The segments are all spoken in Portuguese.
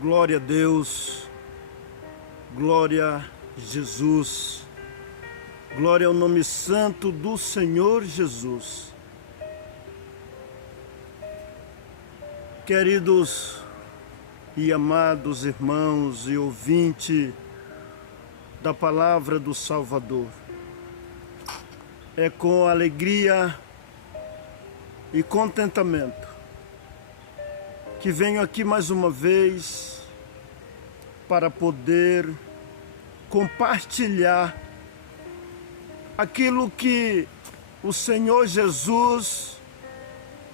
Glória a Deus, glória a Jesus, glória ao nome santo do Senhor Jesus. Queridos e amados irmãos e ouvintes da palavra do Salvador, é com alegria e contentamento que venho aqui mais uma vez para poder compartilhar aquilo que o Senhor Jesus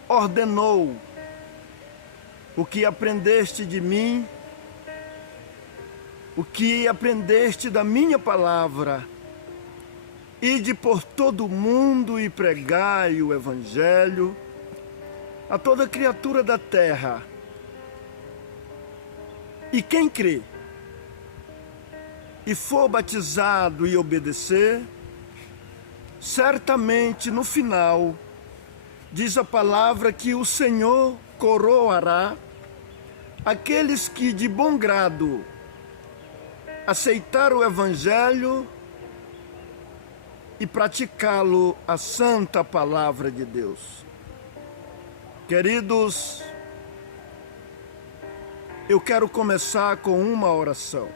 ordenou, o que aprendeste de mim, o que aprendeste da minha palavra. Ide por todo o mundo e pregai o Evangelho a toda criatura da terra. E quem crê e for batizado e obedecer, certamente no final, diz a palavra que o Senhor coroará aqueles que de bom grado aceitaram o Evangelho e praticá-lo, a santa palavra de Deus. Queridos, eu quero começar com uma oração.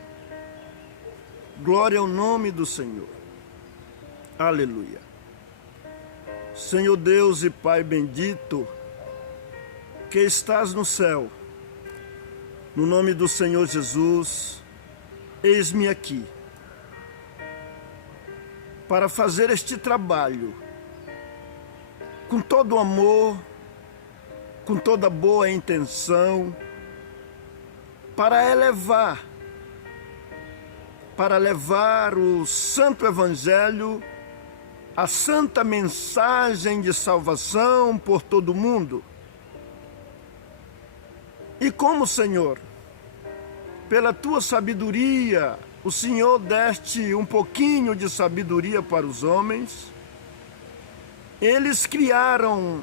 Glória ao nome do Senhor. Aleluia. Senhor Deus e Pai bendito, que estás no céu, no nome do Senhor Jesus, eis-me aqui, para fazer este trabalho, com todo o amor, com toda boa intenção, para levar o santo Evangelho, a santa mensagem de salvação por todo o mundo. E como, Senhor, pela tua sabedoria, o Senhor deste um pouquinho de sabedoria para os homens, eles criaram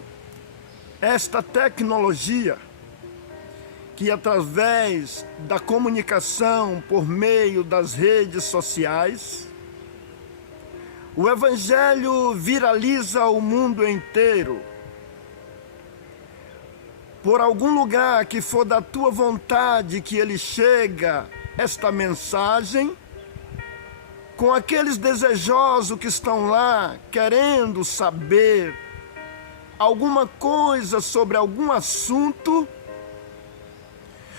esta tecnologia que, através da comunicação por meio das redes sociais, o Evangelho viraliza o mundo inteiro. Por algum lugar que for da tua vontade que ele chega, esta mensagem, com aqueles desejosos que estão lá, querendo saber alguma coisa sobre algum assunto.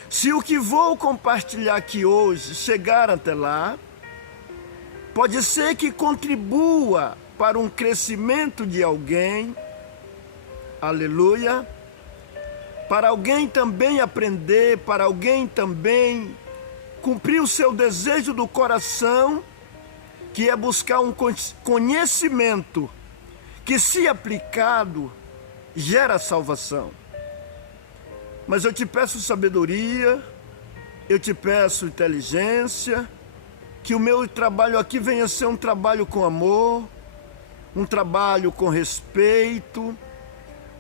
Se o que vou compartilhar aqui hoje chegar até lá, pode ser que contribua para um crescimento de alguém, aleluia, para alguém também aprender, para alguém também cumprir o seu desejo do coração, que é buscar um conhecimento que, se aplicado, gera salvação. Mas eu te peço sabedoria, eu te peço inteligência, que o meu trabalho aqui venha a ser um trabalho com amor, um trabalho com respeito,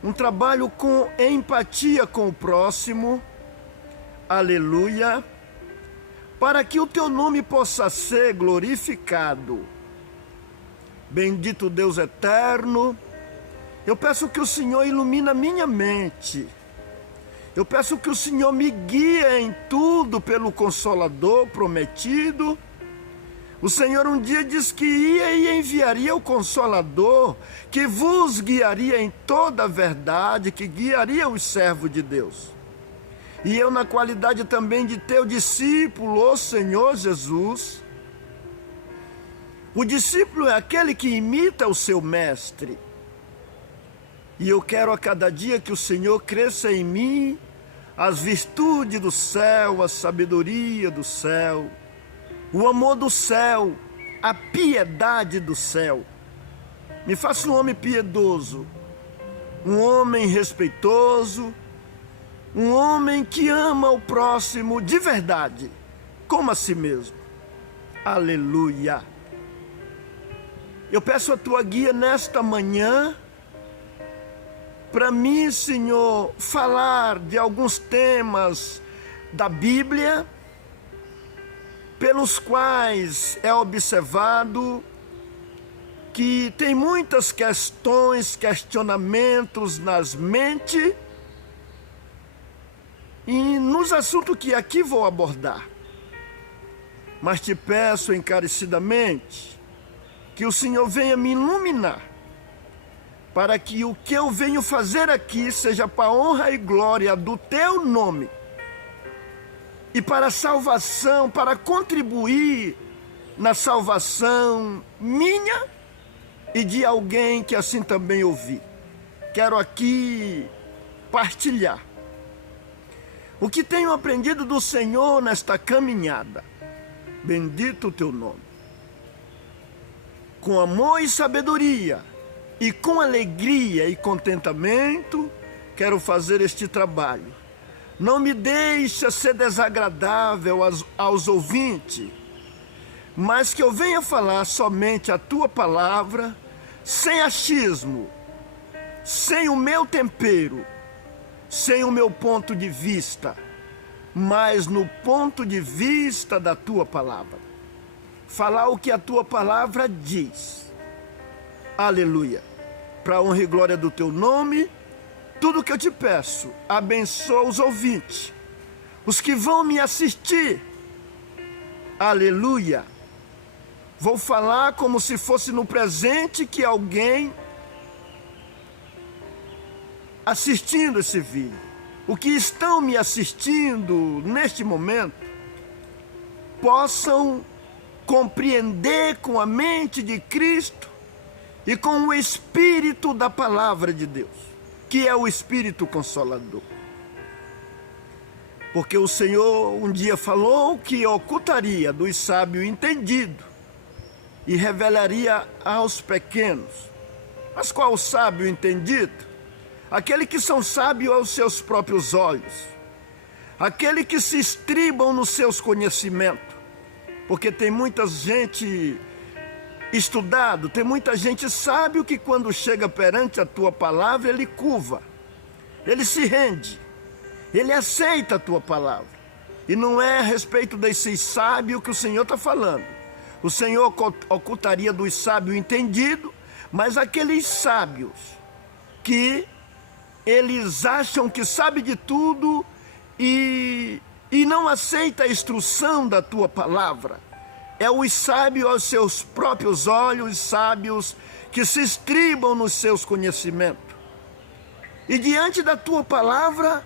um trabalho com empatia com o próximo, aleluia, para que o teu nome possa ser glorificado. Bendito Deus eterno, eu peço que o Senhor ilumine a minha mente. Eu peço que o Senhor me guie em tudo pelo Consolador prometido. O Senhor um dia disse que ia e enviaria o Consolador, que vos guiaria em toda a verdade, que guiaria os servos de Deus. E eu, na qualidade também de teu discípulo, ó Senhor Jesus, o discípulo é aquele que imita o seu mestre. E eu quero a cada dia que o Senhor cresça em mim as virtudes do céu, a sabedoria do céu, o amor do céu, a piedade do céu. Me faça um homem piedoso, um homem respeitoso, um homem que ama o próximo de verdade, como a si mesmo. Aleluia. Eu peço a tua guia nesta manhã, para mim, Senhor, falar de alguns temas da Bíblia, pelos quais é observado que tem muitas questões, questionamentos nas mentes e nos assuntos que aqui vou abordar. Mas te peço encarecidamente que o Senhor venha me iluminar, para que o que eu venho fazer aqui seja para a honra e glória do teu nome e para a salvação, para contribuir na salvação minha e de alguém que assim também ouvi. Quero aqui partilhar o que tenho aprendido do Senhor nesta caminhada. Bendito o teu nome. Com amor e sabedoria, e com alegria e contentamento, quero fazer este trabalho. Não me deixe ser desagradável aos ouvintes, mas que eu venha falar somente a tua palavra, sem achismo, sem o meu tempero, sem o meu ponto de vista, mas no ponto de vista da tua palavra. Falar o que a tua palavra diz. Aleluia. Para a honra e glória do teu nome, tudo que eu te peço, abençoa os ouvintes, os que vão me assistir. Aleluia. Vou falar como se fosse no presente que alguém assistindo esse vídeo. O que estão me assistindo neste momento possam compreender com a mente de Cristo e com o Espírito da palavra de Deus, que é o Espírito Consolador. Porque o Senhor um dia falou que ocultaria dos sábios entendido e revelaria aos pequenos. Mas qual o sábio entendido? Aquele que são sábios aos seus próprios olhos, aquele que se estribam nos seus conhecimentos, porque tem muita gente estudado, tem muita gente sábio que quando chega perante a tua palavra, ele curva, ele se rende, ele aceita a tua palavra. E não é a respeito desses sábios que o Senhor está falando. O Senhor ocultaria dos sábios entendido, mas aqueles sábios que eles acham que sabem de tudo e não aceita a instrução da tua palavra. É os sábios aos seus próprios olhos, sábios que se estribam nos seus conhecimentos. E diante da tua palavra,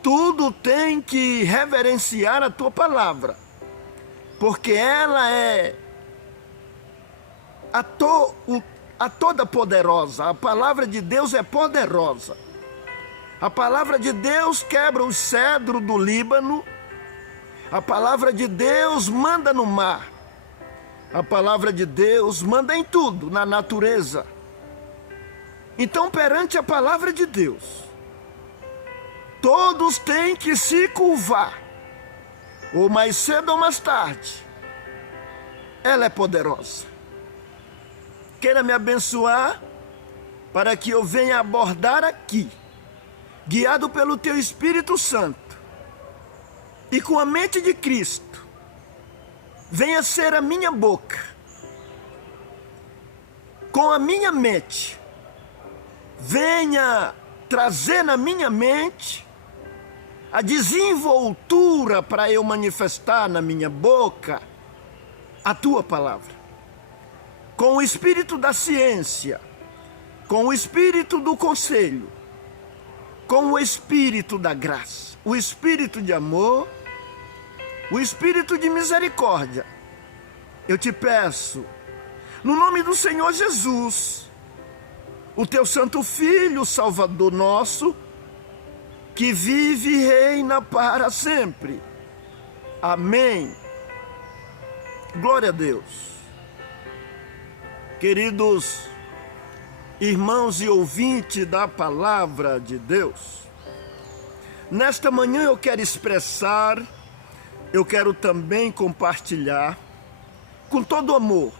tudo tem que reverenciar a tua palavra, porque ela é a toda poderosa. A palavra de Deus é poderosa. A palavra de Deus quebra o cedro do Líbano. A palavra de Deus manda no mar. A palavra de Deus manda em tudo, na natureza. Então, perante a palavra de Deus, todos têm que se curvar, ou mais cedo ou mais tarde. Ela é poderosa. Queira me abençoar para que eu venha abordar aqui, guiado pelo teu Espírito Santo e com a mente de Cristo, venha ser a minha boca, com a minha mente, venha trazer na minha mente a desenvoltura para eu manifestar na minha boca a tua palavra. Com o espírito da ciência, com o espírito do conselho, com o espírito da graça, o espírito de amor, o espírito de misericórdia, eu te peço, no nome do Senhor Jesus, o teu santo Filho, Salvador nosso, que vive e reina para sempre. Amém. Glória a Deus. Queridos irmãos e ouvintes da palavra de Deus, nesta manhã eu quero expressar, eu quero também compartilhar, com todo amor,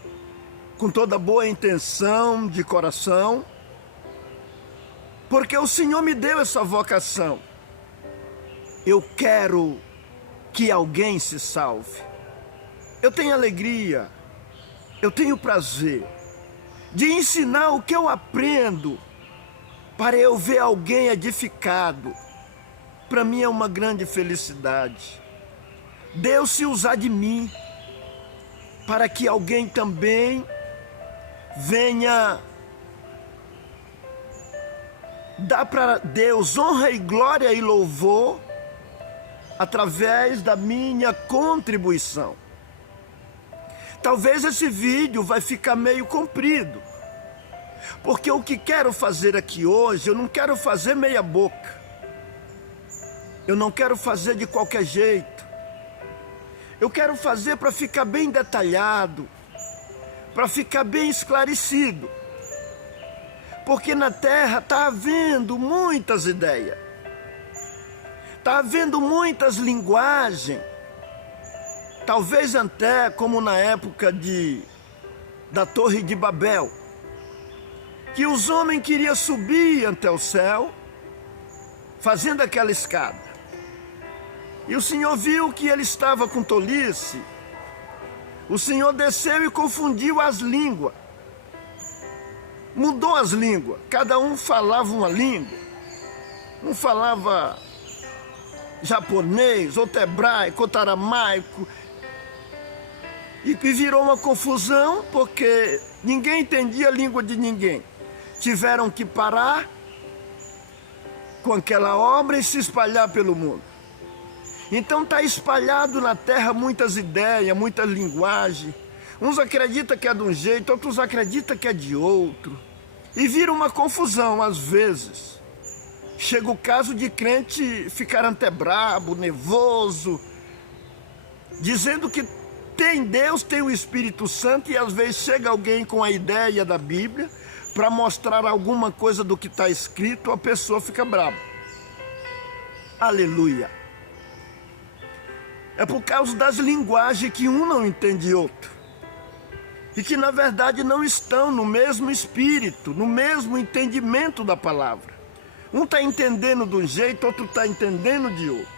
com toda boa intenção de coração, porque o Senhor me deu essa vocação. Eu quero que alguém se salve. Eu tenho alegria, eu tenho prazer de ensinar o que eu aprendo para eu ver alguém edificado. Para mim é uma grande felicidade. Deus se usar de mim para que alguém também venha dar para Deus honra e glória e louvor através da minha contribuição. Talvez esse vídeo vai ficar meio comprido, porque o que quero fazer aqui hoje, eu não quero fazer meia boca. Eu não quero fazer de qualquer jeito. Eu quero fazer para ficar bem detalhado, para ficar bem esclarecido. Porque na terra está havendo muitas ideias. Está havendo muitas linguagens. Talvez até como na época da Torre de Babel, que os homens queriam subir até o céu, fazendo aquela escada. E o Senhor viu que ele estava com tolice. O Senhor desceu e confundiu as línguas. Mudou as línguas. Cada um falava uma língua. Um falava japonês, outro hebraico, outro aramaico. E virou uma confusão, porque ninguém entendia a língua de ninguém. Tiveram que parar com aquela obra e se espalhar pelo mundo. Então está espalhado na terra muitas ideias, muita linguagem. Uns acreditam que é de um jeito, outros acreditam que é de outro. E vira uma confusão às vezes. Chega o caso de crente ficar até brabo, nervoso, dizendo que tem Deus, tem o Espírito Santo, e às vezes chega alguém com a ideia da Bíblia para mostrar alguma coisa do que está escrito, a pessoa fica brava. Aleluia. É por causa das linguagens que um não entende outro. E que na verdade não estão no mesmo espírito, no mesmo entendimento da palavra. Um está entendendo de um jeito, outro está entendendo de outro.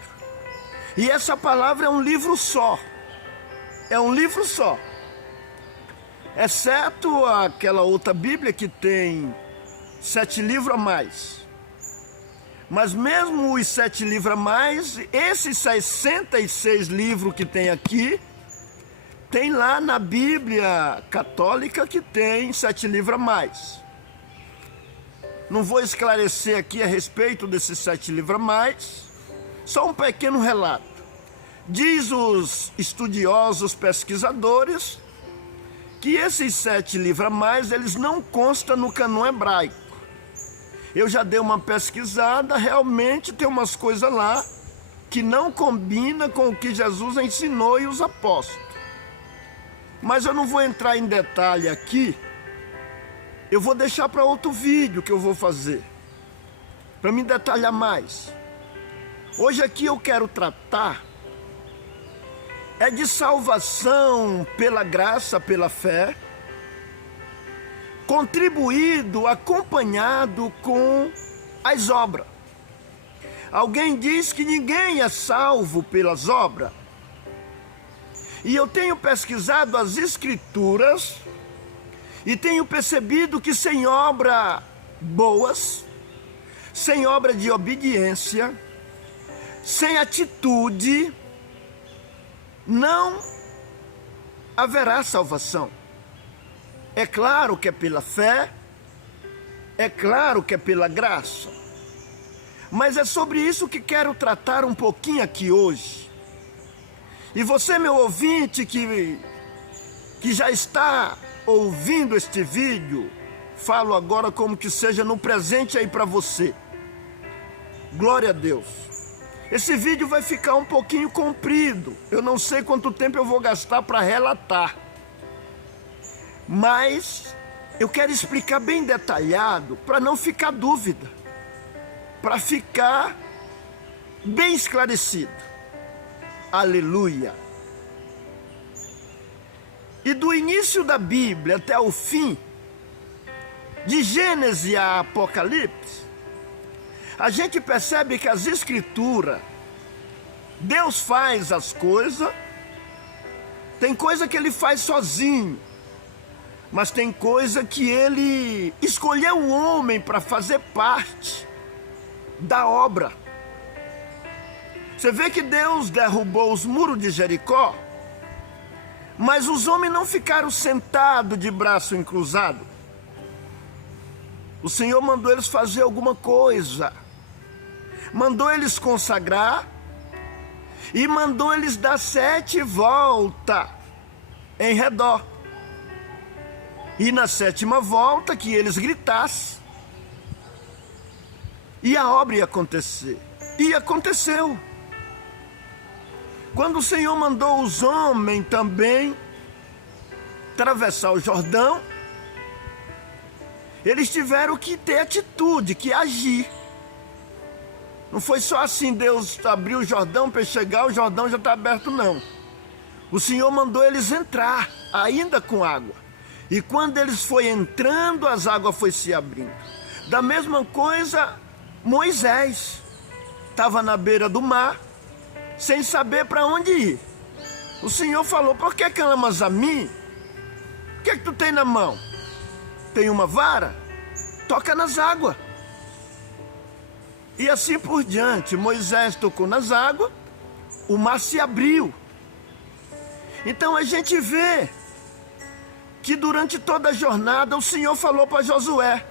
E essa palavra é um livro só. É um livro só. Exceto aquela outra Bíblia que tem 7 livros a mais. Mas mesmo os 7 livros a mais, esses 66 livros que tem aqui, tem lá na Bíblia católica que tem 7 livros a mais. Não vou esclarecer aqui a respeito desses 7 livros a mais, só um pequeno relato. Diz os estudiosos pesquisadores que esses 7 livros a mais, eles não constam no cânon hebraico. Eu já dei uma pesquisada, realmente tem umas coisas lá que não combinam com o que Jesus ensinou e os apóstolos. Mas eu não vou entrar em detalhe aqui, eu vou deixar para outro vídeo que eu vou fazer, para me detalhar mais. Hoje aqui eu quero tratar de salvação pela graça, pela fé, contribuído, acompanhado com as obras. Alguém diz que ninguém é salvo pelas obras. E eu tenho pesquisado as escrituras e tenho percebido que sem obras boas, sem obra de obediência, sem atitude, não haverá salvação. É claro que é pela fé, é claro que é pela graça, mas é sobre isso que quero tratar um pouquinho aqui hoje. E você, meu ouvinte, que já está ouvindo este vídeo, falo agora como que seja no presente aí para você. Glória a Deus. Esse vídeo vai ficar um pouquinho comprido. Eu não sei quanto tempo eu vou gastar para relatar. Mas eu quero explicar bem detalhado para não ficar dúvida. Para ficar bem esclarecido. Aleluia. E do início da Bíblia até o fim, de Gênesis a Apocalipse, a gente percebe que as Escrituras Deus faz as coisas, tem coisa que ele faz sozinho, mas tem coisa que ele escolheu o homem para fazer parte da obra. Você vê que Deus derrubou os muros de Jericó, mas os homens não ficaram sentados de braço encruzado. O Senhor mandou eles fazer alguma coisa, mandou eles consagrar e mandou eles dar 7 voltas em redor. E na 7ª volta que eles gritassem, e a obra ia acontecer. E aconteceu. Quando o Senhor mandou os homens também atravessar o Jordão, eles tiveram que ter atitude, que agir. Não foi só assim, Deus abriu o Jordão para chegar, o Jordão já está aberto, não. O Senhor mandou eles entrar, ainda com água. E quando eles foram entrando, as águas foram se abrindo. Da mesma coisa, Moisés estava na beira do mar, sem saber para onde ir. O Senhor falou: por que clamas a mim? O que é que tu tem na mão? Tem uma vara? Toca nas águas. E assim por diante. Moisés tocou nas águas, o mar se abriu. Então a gente vê que durante toda a jornada o Senhor falou para Josué.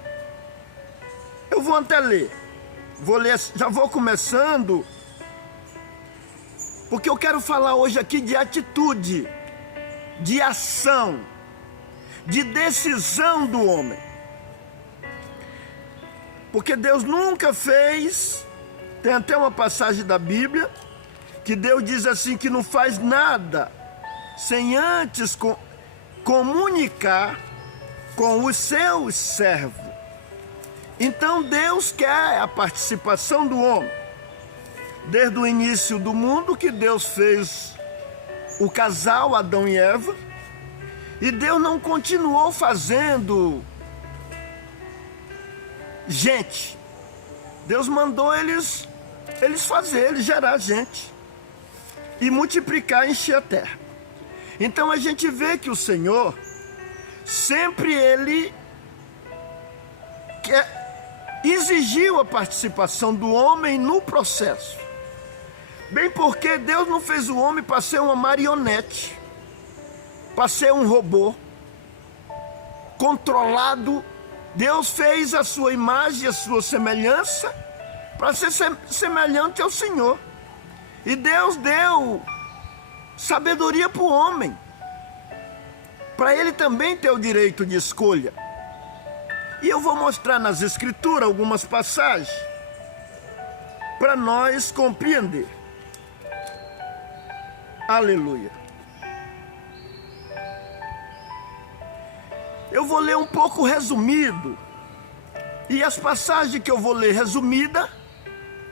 Eu vou até ler. Vou ler, já vou começando, porque eu quero falar hoje aqui de atitude, de ação, de decisão do homem. Porque Deus nunca fez, tem até uma passagem da Bíblia, que Deus diz assim, que não faz nada sem antes comunicar com os seus servos. Então Deus quer a participação do homem. Desde o início do mundo que Deus fez o casal Adão e Eva, e Deus não continuou fazendo gente. Deus mandou eles fazer, eles gerar gente e multiplicar e encher a terra. Então a gente vê que o Senhor sempre ele exigiu a participação do homem no processo. Bem porque Deus não fez o homem para ser uma marionete, para ser um robô controlado. Deus fez a sua imagem e a sua semelhança para ser semelhante ao Senhor. E Deus deu sabedoria para o homem, para ele também ter o direito de escolha. E eu vou mostrar nas Escrituras algumas passagens para nós compreender. Aleluia. Eu vou ler um pouco resumido. E as passagens que eu vou ler resumida,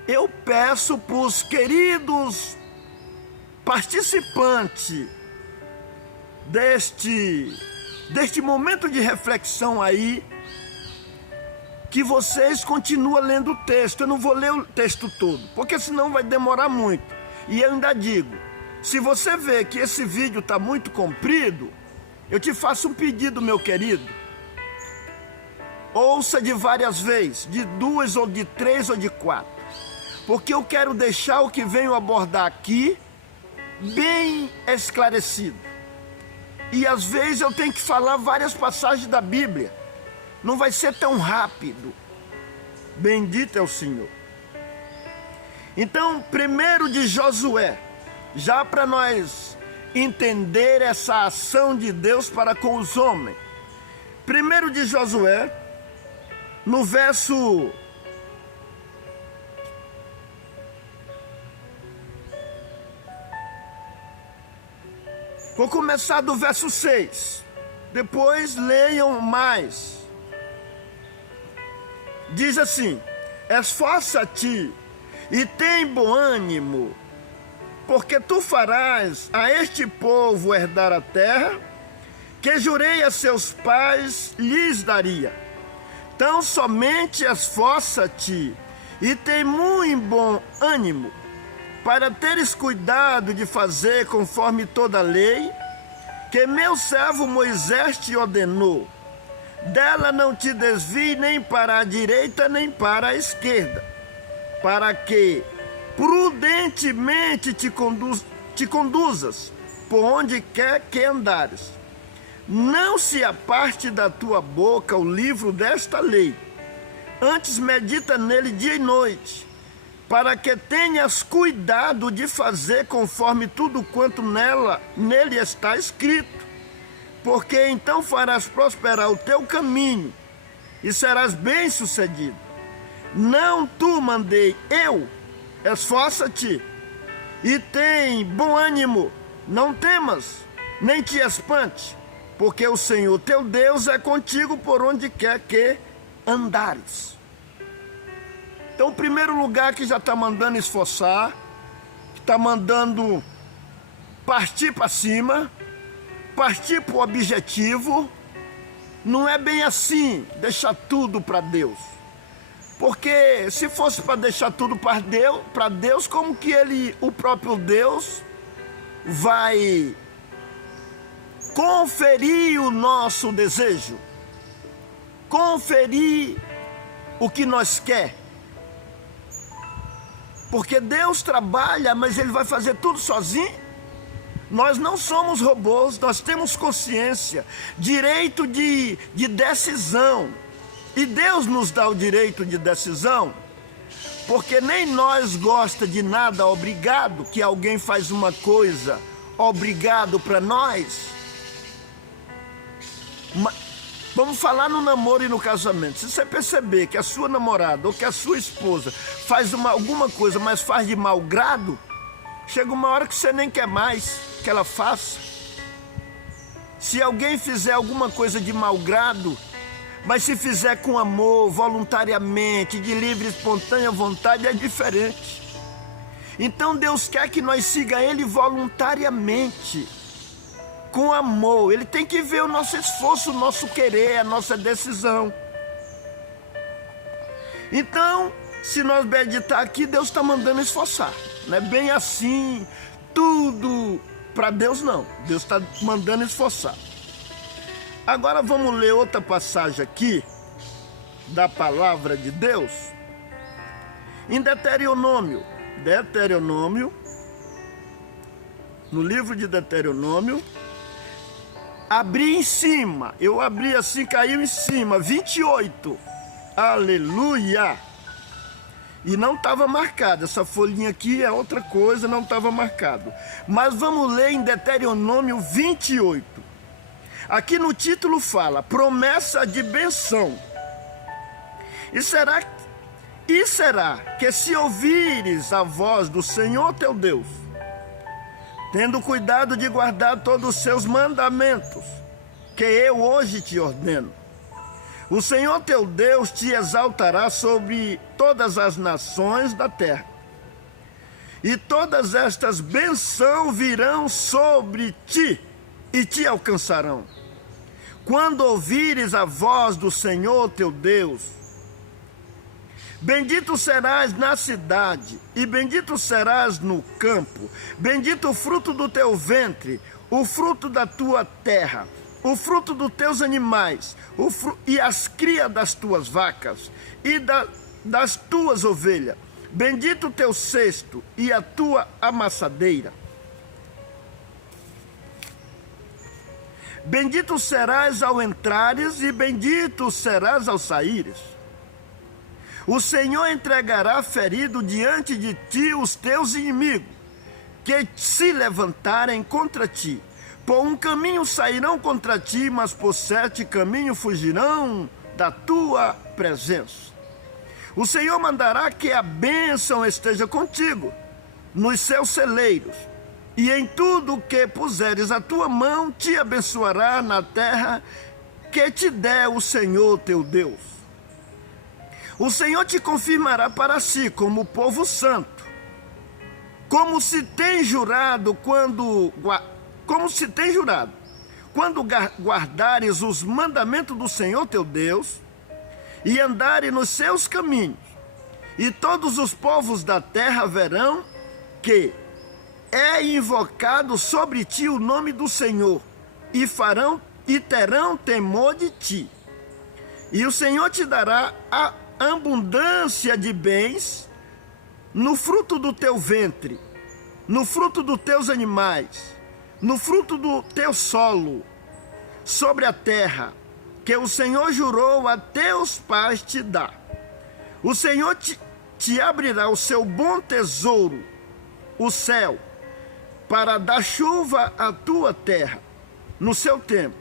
eu peço para os queridos participantes deste momento de reflexão aí, que vocês continuem lendo o texto. Eu não vou ler o texto todo, porque senão vai demorar muito. E eu ainda digo, se você vê que esse vídeo está muito comprido, eu te faço um pedido, meu querido. Ouça de várias vezes, de 2 ou de 3 ou de 4. Porque eu quero deixar o que venho abordar aqui bem esclarecido. E às vezes eu tenho que falar várias passagens da Bíblia. Não vai ser tão rápido. Bendito é o Senhor. Então, primeiro de Josué, já para nós entender essa ação de Deus para com os homens. Primeiro de Josué, no verso... Vou começar do verso 6. Depois leiam mais. Diz assim: esforça-te e tem bom ânimo, porque tu farás a este povo herdar a terra, que jurei a seus pais lhes daria. Tão somente esforça-te e tem muito bom ânimo, para teres cuidado de fazer conforme toda a lei, que meu servo Moisés te ordenou. Dela não te desvie nem para a direita nem para a esquerda, para que prudentemente te conduzas por onde quer que andares. Não se aparte da tua boca o livro desta lei, antes medita nele dia e noite, para que tenhas cuidado de fazer conforme tudo quanto nele está escrito, porque então farás prosperar o teu caminho e serás bem-sucedido. Não tu mandei eu, esforça-te e tem bom ânimo, não temas, nem te espante, porque o Senhor teu Deus é contigo por onde quer que andares. Então, o primeiro lugar que já está mandando esforçar, que está mandando partir para cima, partir para o objetivo, não é bem assim, deixar tudo para Deus. Porque se fosse para deixar tudo para Deus, como que o próprio Deus, vai conferir o nosso desejo, conferir o que nós quer? Porque Deus trabalha, mas Ele vai fazer tudo sozinho. Nós não somos robôs, nós temos consciência, direito de decisão. E Deus nos dá o direito de decisão, porque nem nós gosta de nada obrigado, que alguém faz uma coisa obrigado para nós. Vamos falar no namoro e no casamento. Se você perceber que a sua namorada ou que a sua esposa faz alguma coisa, mas faz de mau grado, chega uma hora que você nem quer mais que ela faça. Se alguém fizer alguma coisa de mau grado, mas se fizer com amor, voluntariamente, de livre e espontânea vontade, é diferente. Então Deus quer que nós sigamos Ele voluntariamente, com amor. Ele tem que ver o nosso esforço, o nosso querer, a nossa decisão. Então, se nós meditar aqui, Deus está mandando esforçar. Não é bem assim, tudo para Deus não. Deus está mandando esforçar. Agora vamos ler outra passagem aqui, da palavra de Deus. Em Deuteronômio, no livro de Deuteronômio, abri em cima, eu abri assim, caiu em cima, 28, aleluia, e não estava marcado, essa folhinha aqui é outra coisa, não estava marcado, mas vamos ler em Deuteronômio 28, aqui no título fala, promessa de benção, e será que se ouvires a voz do Senhor teu Deus, tendo cuidado de guardar todos os seus mandamentos, que eu hoje te ordeno, o Senhor teu Deus te exaltará sobre todas as nações da terra, e todas estas bênçãos virão sobre ti e te alcançarão, quando ouvires a voz do Senhor teu Deus. Bendito serás na cidade, e bendito serás no campo. Bendito o fruto do teu ventre, o fruto da tua terra, o fruto dos teus animais, e as crias das tuas vacas, e das tuas ovelhas. Bendito o teu cesto e a tua amassadeira. Bendito serás ao entrares, e bendito serás ao saíres. O Senhor entregará ferido diante de ti os teus inimigos, que se levantarem contra ti. Por um caminho sairão contra ti, mas por 7 caminhos fugirão da tua presença. O Senhor mandará que a bênção esteja contigo, nos seus celeiros, e em tudo que puseres a tua mão, te abençoará na terra que te der o Senhor teu Deus. O Senhor te confirmará para si como povo santo, como se tem jurado quando guardares os mandamentos do Senhor teu Deus e andares nos seus caminhos, e todos os povos da terra verão porque é invocado sobre ti o nome do Senhor, e terão temor de ti. E o Senhor te dará a abundância de bens no fruto do teu ventre, no fruto dos teus animais, no fruto do teu solo, sobre a terra, que o Senhor jurou a teus pais te dar. O Senhor te abrirá o seu bom tesouro, o céu, para dar chuva à tua terra, no seu tempo,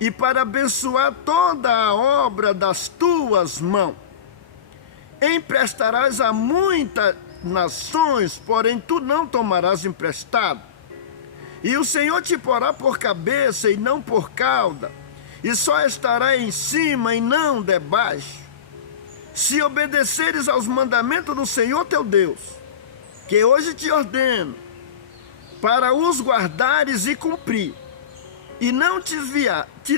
e para abençoar toda a obra das tuas mãos. Emprestarás a muitas nações, porém tu não tomarás emprestado. E o Senhor te porá por cabeça e não por cauda, e só estará em cima e não debaixo. Se obedeceres aos mandamentos do Senhor teu Deus, que hoje te ordeno, para os guardares e cumprir, e não te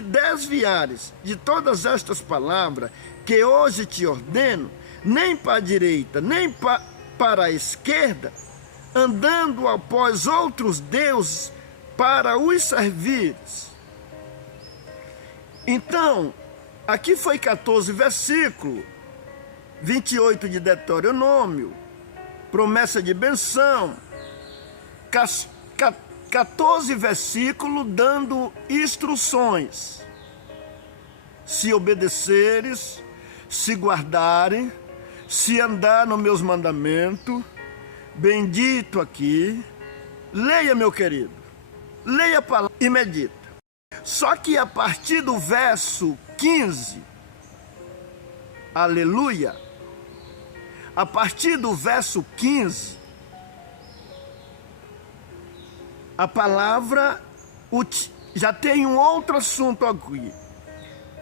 desviares de todas estas palavras que hoje te ordeno, nem para a direita, nem para a esquerda, andando após outros deuses para os servires. Então, aqui foi 14 versículo, 28 de Deuteronômio, promessa de benção, 14 versículos dando instruções. Se obedeceres, se guardarem, se andar nos meus mandamentos, bendito aqui. Leia, meu querido, leia a palavra e medita. Só que a partir do verso 15, aleluia, a partir do verso 15, a palavra já tem um outro assunto aqui.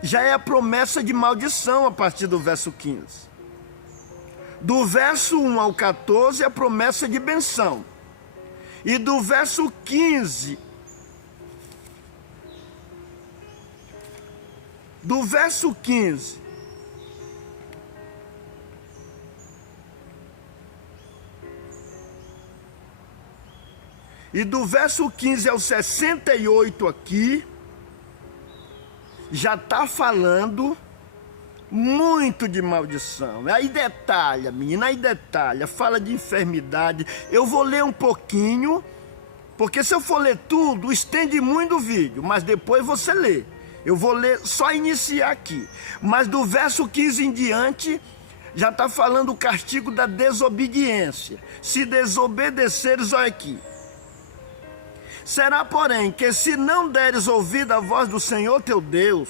Já é a promessa de maldição a partir do verso 15. Do verso 1 ao 14, a promessa de benção. E do verso 15, e do verso 15 ao 68 aqui, já está falando muito de maldição. Aí detalha, menina, aí detalha, fala de enfermidade. Eu vou ler um pouquinho, porque se eu for ler tudo, estende muito o vídeo, mas depois você lê. Eu vou ler, só iniciar aqui. Mas do verso 15 em diante, já está falando o castigo da desobediência. Se desobedeceres, olha aqui. Será, porém, que se não deres ouvido à voz do Senhor teu Deus,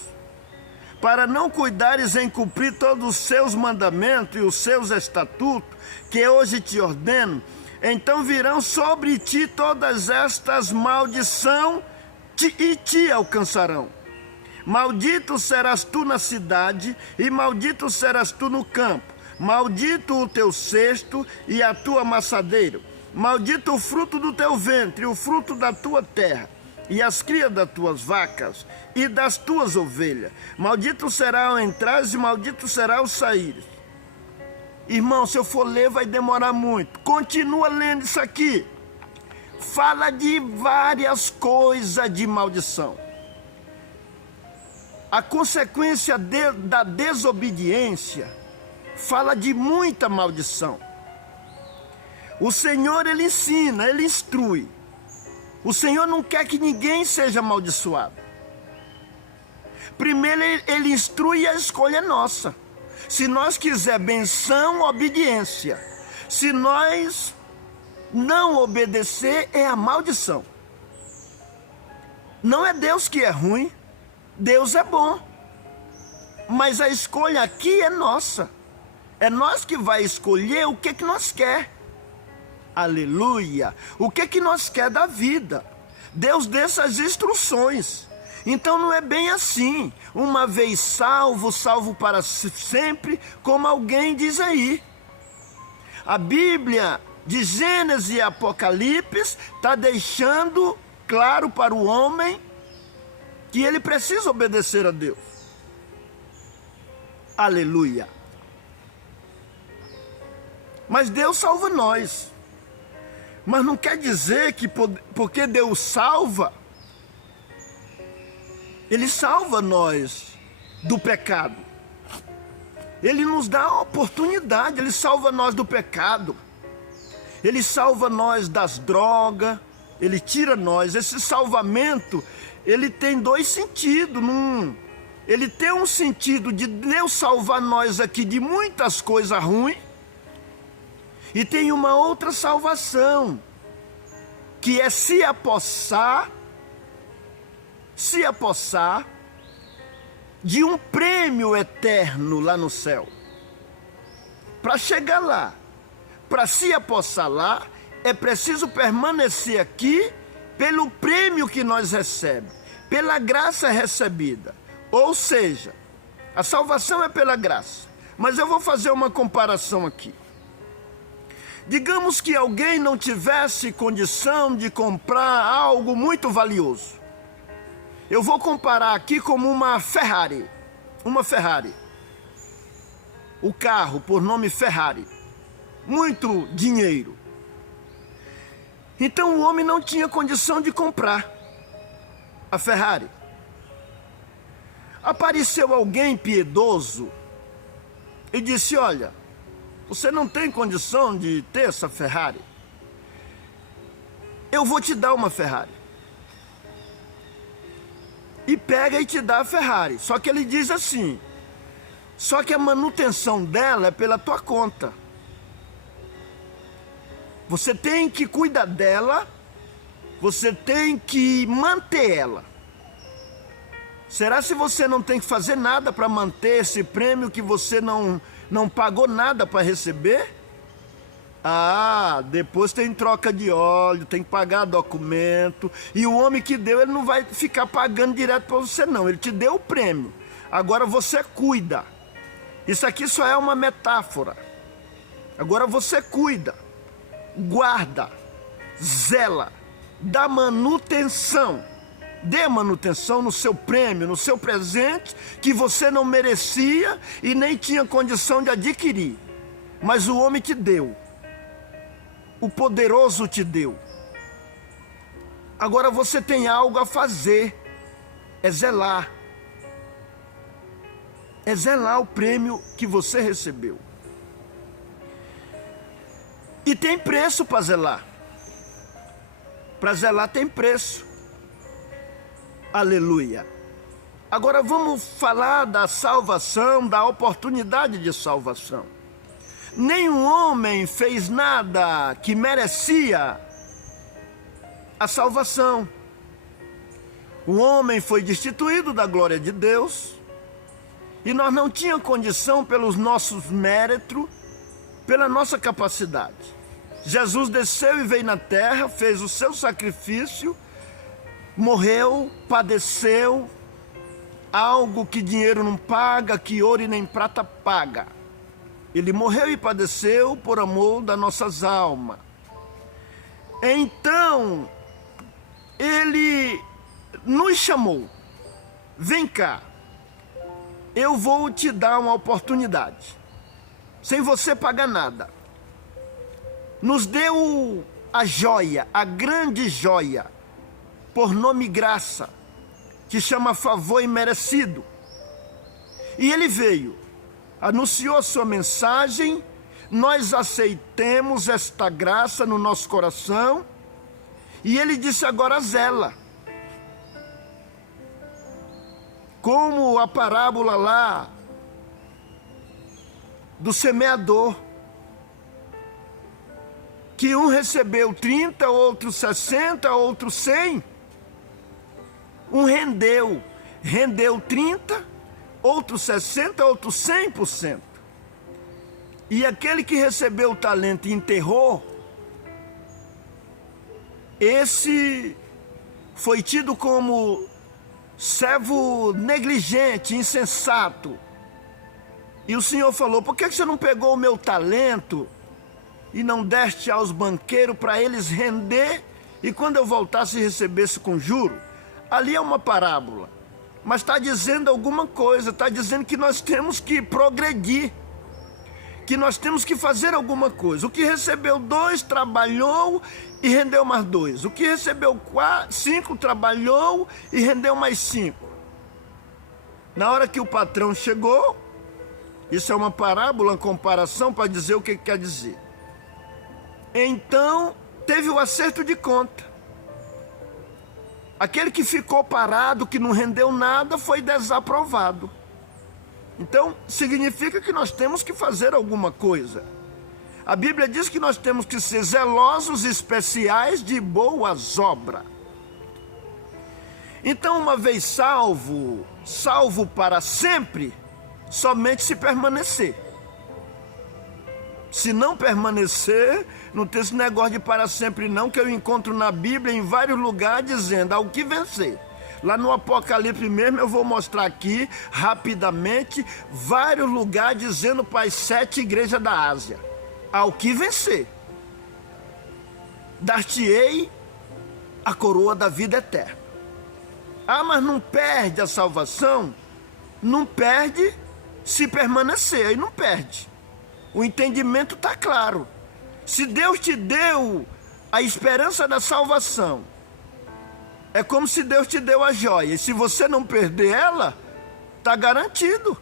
para não cuidares em cumprir todos os seus mandamentos e os seus estatutos, que hoje te ordeno, então virão sobre ti todas estas maldições e te alcançarão. Maldito serás tu na cidade, e maldito serás tu no campo. Maldito o teu cesto e a tua amassadeira. Maldito o fruto do teu ventre, o fruto da tua terra, e as crias das tuas vacas e das tuas ovelhas. Maldito será o entrares e maldito será o saíres. Irmão, se eu for ler vai demorar muito. Continua lendo isso aqui. Fala de várias coisas de maldição. A consequência da desobediência fala de muita maldição. O Senhor, Ele ensina, Ele instrui. O Senhor não quer que ninguém seja amaldiçoado. Primeiro Ele instrui e a escolha é nossa. Se nós quiser benção, obediência. Se nós não obedecer, é a maldição. Não é Deus que é ruim, Deus é bom. Mas a escolha aqui é nossa. É nós que vai escolher o que nós quer. Aleluia! O que nós quer da vida? Deus deu essas instruções. Então não é bem assim. Uma vez salvo, salvo para sempre, como alguém diz aí. A Bíblia de Gênesis e Apocalipse está deixando claro para o homem que ele precisa obedecer a Deus. Aleluia! Mas Deus salva nós. Mas não quer dizer que porque Deus salva, Ele salva nós do pecado. Ele nos dá a oportunidade, Ele salva nós do pecado. Ele salva nós das drogas, Ele tira nós. Esse salvamento, ele tem dois sentidos. Ele tem um sentido de Deus salvar nós aqui de muitas coisas ruins. E tem uma outra salvação, que é se apossar de um prêmio eterno lá no céu. Para chegar lá, para se apossar lá, é preciso permanecer aqui pelo prêmio que nós recebemos, pela graça recebida. Ou seja, a salvação é pela graça. Mas eu vou fazer uma comparação aqui. Digamos que alguém não tivesse condição de comprar algo muito valioso. Eu vou comparar aqui como uma Ferrari. Uma Ferrari. O carro, por nome Ferrari. Muito dinheiro. Então o homem não tinha condição de comprar a Ferrari. Apareceu alguém piedoso e disse: olha, você não tem condição de ter essa Ferrari? Eu vou te dar uma Ferrari. E pega e te dá a Ferrari. Só que ele diz assim: só que a manutenção dela é pela tua conta. Você tem que cuidar dela, você tem que manter ela. Será se você não tem que fazer nada para manter esse prêmio que você não pagou nada para receber? Ah, depois tem troca de óleo, tem que pagar documento. E o homem que deu, ele não vai ficar pagando direto para você não. Ele te deu o prêmio. Agora você cuida. Isso aqui só é uma metáfora. Agora você cuida, guarda, zela, dá manutenção. Dê manutenção no seu prêmio, no seu presente, que você não merecia e nem tinha condição de adquirir. Mas o homem te deu. O poderoso te deu. Agora você tem algo a fazer. É zelar. É zelar o prêmio que você recebeu. E tem preço para zelar. Para zelar tem preço. Aleluia. Agora vamos falar da salvação, da oportunidade de salvação. Nenhum homem fez nada que merecia a salvação. O homem foi destituído da glória de Deus e nós não tínhamos condição pelos nossos méritos, pela nossa capacidade. Jesus desceu e veio na terra, fez o seu sacrifício, morreu, padeceu, algo que dinheiro não paga, que ouro e nem prata paga. Ele morreu e padeceu por amor das nossas almas. Então, ele nos chamou. Vem cá, eu vou te dar uma oportunidade, sem você pagar nada. Nos deu a joia, a grande joia, por nome graça, que chama favor imerecido. E ele veio, anunciou a sua mensagem, nós aceitemos esta graça no nosso coração, e ele disse: agora zela. Como a parábola lá do semeador, que um recebeu 30, outro 60, outro 100. Um rendeu 30, outro 60, outro 100%. E aquele que recebeu o talento e enterrou, esse foi tido como servo negligente, insensato. E o Senhor falou: por que você não pegou o meu talento e não deste aos banqueiros para eles render, e quando eu voltasse recebesse com juro? Ali é uma parábola, mas está dizendo alguma coisa, está dizendo que nós temos que progredir, que nós temos que fazer alguma coisa. O que recebeu 2 trabalhou e rendeu mais 2. O que recebeu 5 trabalhou e rendeu mais 5. Na hora que o patrão chegou, isso é uma parábola, uma comparação para dizer o que quer dizer. Então, teve o acerto de conta. Aquele que ficou parado, que não rendeu nada, foi desaprovado. Então, significa que nós temos que fazer alguma coisa. A Bíblia diz que nós temos que ser zelosos, especiais, de boas obras. Então, uma vez salvo para sempre, somente se permanecer. Se não permanecer, não tem esse negócio de para sempre não, que eu encontro na Bíblia em vários lugares dizendo ao que vencer. Lá no Apocalipse mesmo eu vou mostrar aqui rapidamente vários lugares dizendo para as 7 igrejas da Ásia: ao que vencer, dar-te-ei a coroa da vida eterna. Ah, mas não perde a salvação? Não perde se permanecer, aí não perde. O entendimento está claro. Se Deus te deu a esperança da salvação, é como se Deus te deu a joia. E se você não perder ela, está garantido.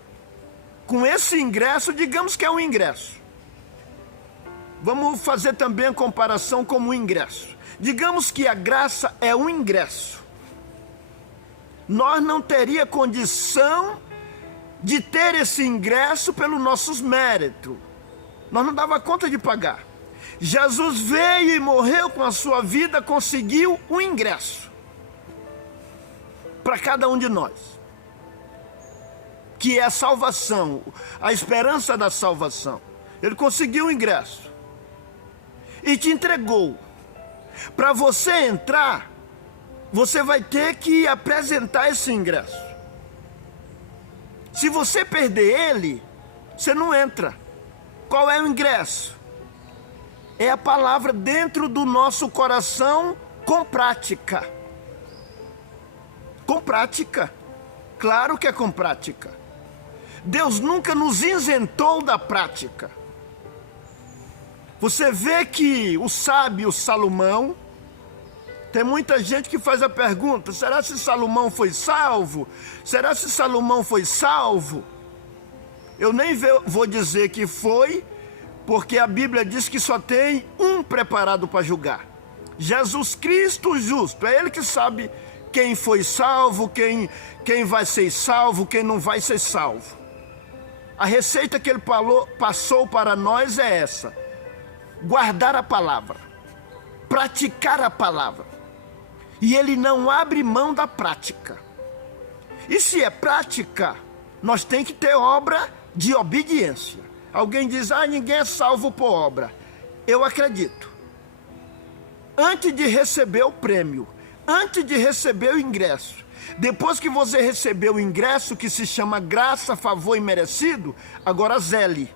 Com esse ingresso, digamos que é um ingresso. Vamos fazer também a comparação como um ingresso. Digamos que a graça é um ingresso. Nós não teria condição de ter esse ingresso pelos nossos méritos. Nós não dava conta de pagar. Jesus veio e morreu com a sua vida, conseguiu um ingresso para cada um de nós, que é a salvação, a esperança da salvação. Ele conseguiu o ingresso e te entregou. Para você entrar, você vai ter que apresentar esse ingresso. Se você perder ele, você não entra. Qual é o ingresso? É a palavra dentro do nosso coração com prática. Com prática. Claro que é com prática. Deus nunca nos isentou da prática. Você vê que o sábio Salomão, tem muita gente que faz a pergunta: será se Salomão foi salvo? Será se Salomão foi salvo? Eu nem vou dizer que foi, porque a Bíblia diz que só tem um preparado para julgar. Jesus Cristo justo. É Ele que sabe quem foi salvo, quem vai ser salvo, quem não vai ser salvo. A receita que Ele passou para nós é essa: guardar a palavra, praticar a palavra. E Ele não abre mão da prática. E se é prática, nós temos que ter obra de obediência. Alguém diz: ninguém é salvo por obra. Eu acredito. Antes de receber o prêmio, antes de receber o ingresso, depois que você recebeu o ingresso, que se chama graça, favor e merecido, agora zele.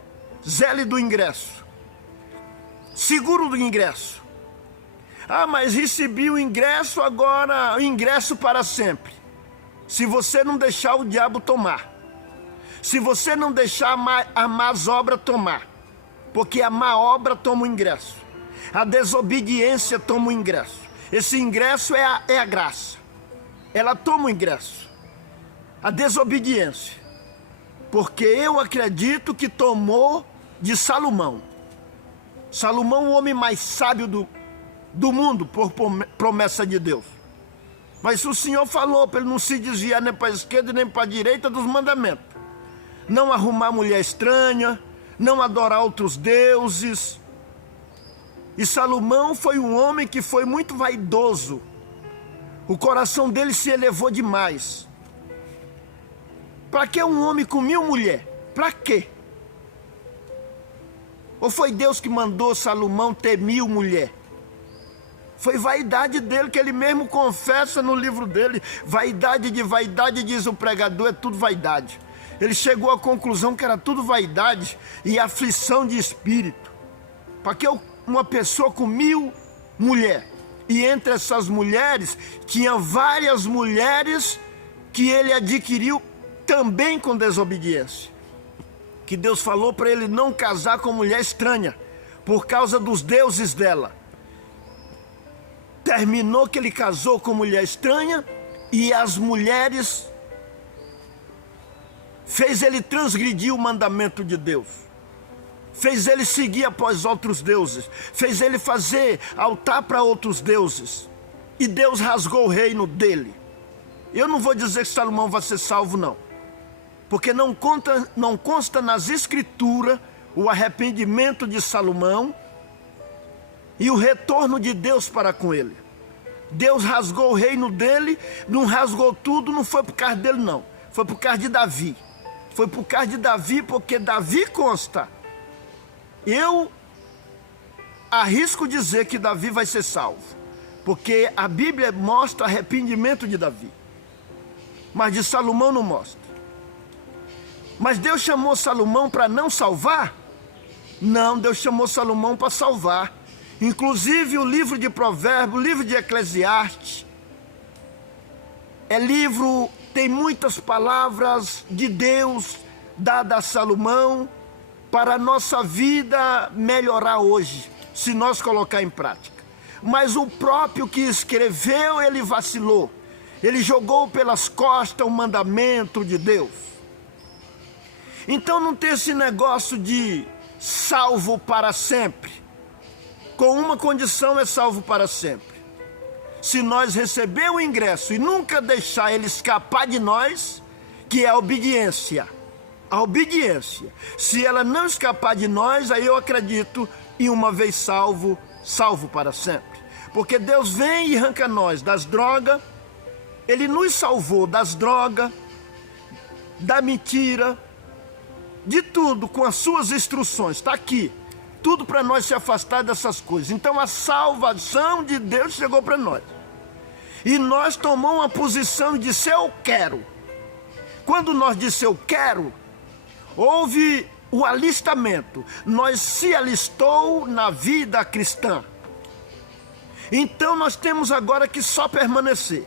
Zele do ingresso. Seguro do ingresso. Mas recebi o ingresso, agora o ingresso para sempre. Se você não deixar o diabo tomar. Se você não deixar a más obra tomar. Porque a má obra toma o ingresso. A desobediência toma o ingresso. Esse ingresso é a graça. Ela toma o ingresso. A desobediência. Porque eu acredito que tomou de Salomão. Salomão, o homem mais sábio do mundo, por promessa de Deus. Mas o Senhor falou para ele não se desviar nem para a esquerda nem para a direita dos mandamentos. Não arrumar mulher estranha, não adorar outros deuses. E Salomão foi um homem que foi muito vaidoso. O coração dele se elevou demais. Para que um homem com 1000 mulheres? Para quê? Ou foi Deus que mandou Salomão ter 1000 mulheres? Foi vaidade dele, que ele mesmo confessa no livro dele. Vaidade de vaidade, diz o pregador, é tudo vaidade. Ele chegou à conclusão que era tudo vaidade e aflição de espírito. Para que uma pessoa com 1000 mulheres? E entre essas mulheres, tinha várias mulheres que ele adquiriu também com desobediência. que Deus falou para ele não casar com mulher estranha, por causa dos deuses dela. Terminou que ele casou com mulher estranha, e as mulheres fez ele transgredir o mandamento de Deus, fez ele seguir após outros deuses, fez ele fazer altar para outros deuses, e Deus rasgou o reino dele. Eu não vou dizer que Salomão vai ser salvo, não, porque não consta nas escrituras o arrependimento de Salomão e o retorno de Deus para com ele. Deus rasgou o reino dele, não rasgou tudo, não foi por causa dele, não, foi por causa de Davi. Foi por causa de Davi, porque Davi consta. Eu arrisco dizer que Davi vai ser salvo, porque a Bíblia mostra arrependimento de Davi, mas de Salomão não mostra. Mas Deus chamou Salomão para não salvar? Não, Deus chamou Salomão para salvar. Inclusive o livro de Provérbios, o livro de Eclesiastes, tem muitas palavras de Deus dadas a Salomão para a nossa vida melhorar hoje, se nós colocar em prática. Mas o próprio que escreveu, ele vacilou. Ele jogou pelas costas o mandamento de Deus. Então não tem esse negócio de salvo para sempre. Com uma condição é salvo para sempre. Se nós receber o ingresso e nunca deixar ele escapar de nós, que é a obediência. A obediência. Se ela não escapar de nós, aí eu acredito em uma vez salvo, salvo para sempre. Porque Deus vem e arranca nós das drogas. Ele nos salvou das drogas, da mentira, de tudo com as suas instruções. Está aqui. Tudo para nós se afastar dessas coisas. Então a salvação de Deus chegou para nós. E nós tomamos uma posição de dizer eu quero. Quando nós disse eu quero, houve o alistamento. Nós se alistou na vida cristã. Então nós temos agora que só permanecer.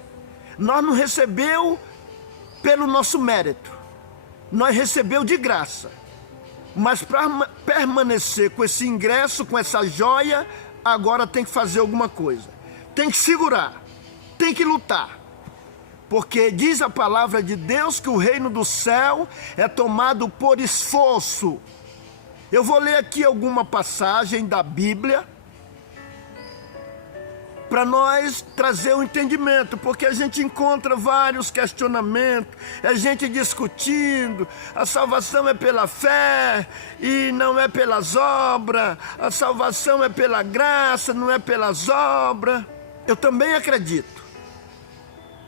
Nós não recebeu pelo nosso mérito. Nós recebeu de graça. Mas para permanecer com esse ingresso, com essa joia, agora tem que fazer alguma coisa. Tem que segurar, tem que lutar. Porque diz a palavra de Deus que o reino do céu é tomado por esforço. Eu vou ler aqui alguma passagem da Bíblia para nós trazer o entendimento, porque a gente encontra vários questionamentos, a gente discutindo, a salvação é pela fé e não é pelas obras, a salvação é pela graça, não é pelas obras. Eu também acredito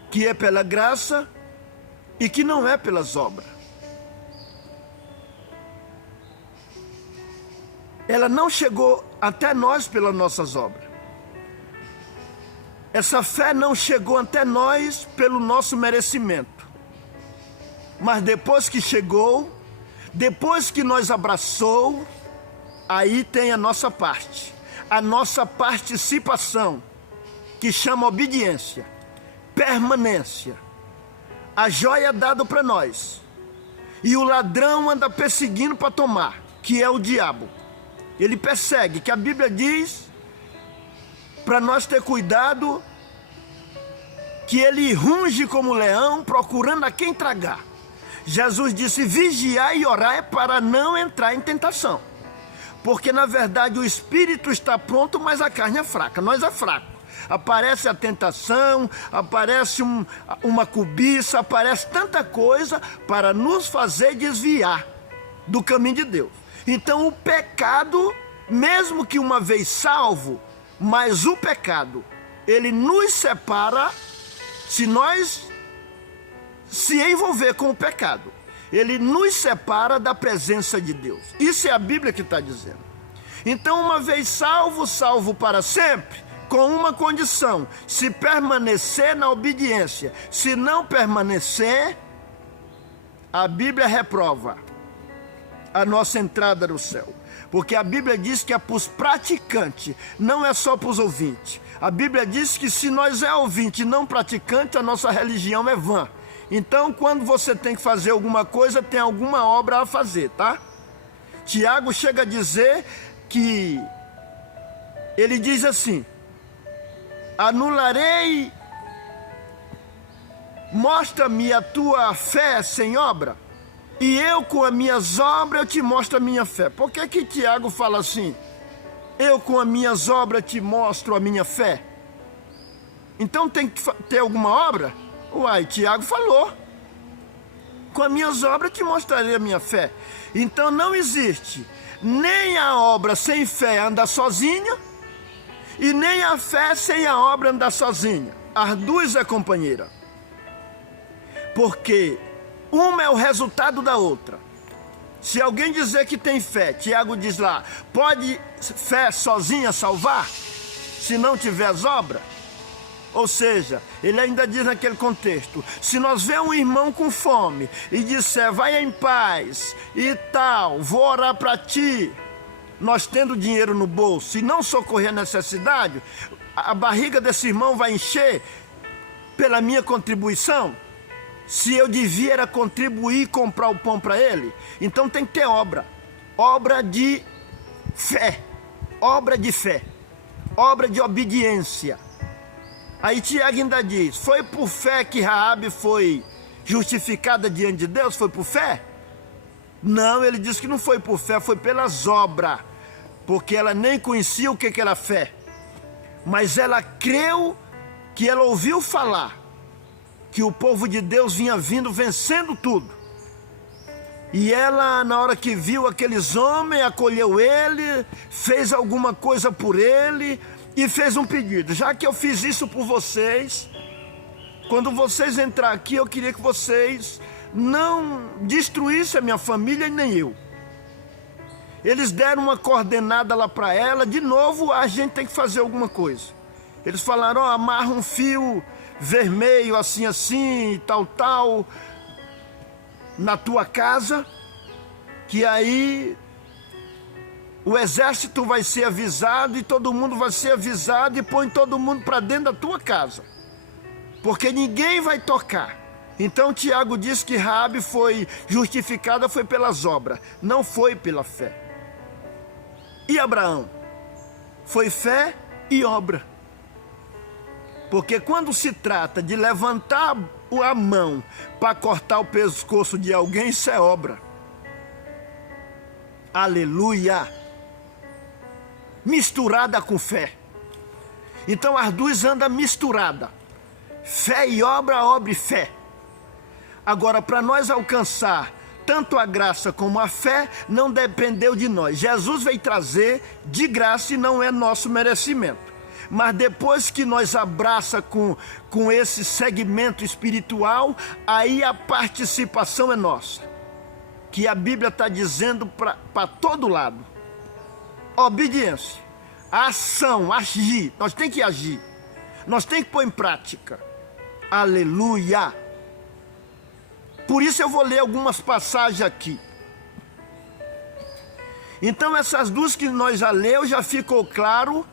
que é pela graça e que não é pelas obras. Ela não chegou até nós pelas nossas obras. Essa fé não chegou até nós pelo nosso merecimento. Mas depois que chegou, depois que nós abraçou, aí tem a nossa parte. A nossa participação, que chama obediência, permanência. A joia é dada para nós. E o ladrão anda perseguindo para tomar, que é o diabo. Ele persegue, que a Bíblia diz para nós ter cuidado, que ele runge como leão, procurando a quem tragar. Jesus disse, vigiar e orar para não entrar em tentação. Porque na verdade o espírito está pronto, mas a carne é fraca, nós é fraco. Aparece a tentação, aparece uma cobiça, aparece tanta coisa para nos fazer desviar do caminho de Deus. Então o pecado, mesmo que uma vez salvo, mas o pecado, ele nos separa, se nós se envolver com o pecado, ele nos separa da presença de Deus. Isso é a Bíblia que está dizendo. Então, uma vez salvo, salvo para sempre, com uma condição, se permanecer na obediência. Se não permanecer, a Bíblia reprova a nossa entrada no céu. Porque a Bíblia diz que é para os praticantes, não é só para os ouvintes. A Bíblia diz que se nós é ouvinte e não praticante, a nossa religião é vã. Então, quando você tem que fazer alguma coisa, tem alguma obra a fazer, tá? Tiago chega a dizer que, ele diz assim: anularei, mostra-me a tua fé sem obra, e eu com as minhas obras eu te mostro a minha fé. Por que que Tiago fala assim? Eu com as minhas obras te mostro a minha fé. Então tem que ter alguma obra? Uai, Tiago falou: com as minhas obras te mostrarei a minha fé. Então não existe nem a obra sem fé andar sozinha, e nem a fé sem a obra andar sozinha. As duas é companheira. Porque uma é o resultado da outra. Se alguém dizer que tem fé, Tiago diz lá, pode fé sozinha salvar, se não tiver as obras? Ou seja, ele ainda diz naquele contexto, se nós vemos um irmão com fome e disser, vai em paz e tal, vou orar para ti, nós tendo dinheiro no bolso e não socorrer a necessidade, a barriga desse irmão vai encher pela minha contribuição? Se eu devia era contribuir e comprar o pão para ele? Então tem que ter obra. Obra de fé. Obra de fé. Obra de obediência. Aí Tiago ainda diz, foi por fé que Raabe foi justificada diante de Deus? Foi por fé? Não, ele diz que não foi por fé, foi pelas obras. Porque ela nem conhecia o que era fé. Mas ela creu, que ela ouviu falar que o povo de Deus vinha vindo vencendo tudo. E ela, na hora que viu aqueles homens, acolheu ele, fez alguma coisa por ele e fez um pedido. Já que eu fiz isso por vocês, quando vocês entrar aqui, eu queria que vocês não destruíssem a minha família e nem eu. Eles deram uma coordenada lá para ela. De novo, a gente tem que fazer alguma coisa. Eles falaram, ó, amarra um fio vermelho, assim, assim, tal, na tua casa, que aí o exército vai ser avisado e todo mundo vai ser avisado e põe todo mundo para dentro da tua casa, porque ninguém vai tocar. Então Tiago diz que Raabe foi justificada, foi pelas obras, não foi pela fé. E Abraão? Foi fé e obra. Porque quando se trata de levantar a mão para cortar o pescoço de alguém, isso é obra. Aleluia! Misturada com fé. Então as duas andam misturadas. Fé e obra, obra e fé. Agora, para nós alcançar tanto a graça como a fé, não dependeu de nós. Jesus veio trazer de graça e não é nosso merecimento. Mas depois que nós abraça com esse segmento espiritual, aí a participação é nossa. Que a Bíblia está dizendo para todo lado. Obediência, ação, agir. Nós temos que agir. Nós temos que pôr em prática. Aleluia! Por isso eu vou ler algumas passagens aqui. Então essas duas que nós já leu, já ficou claro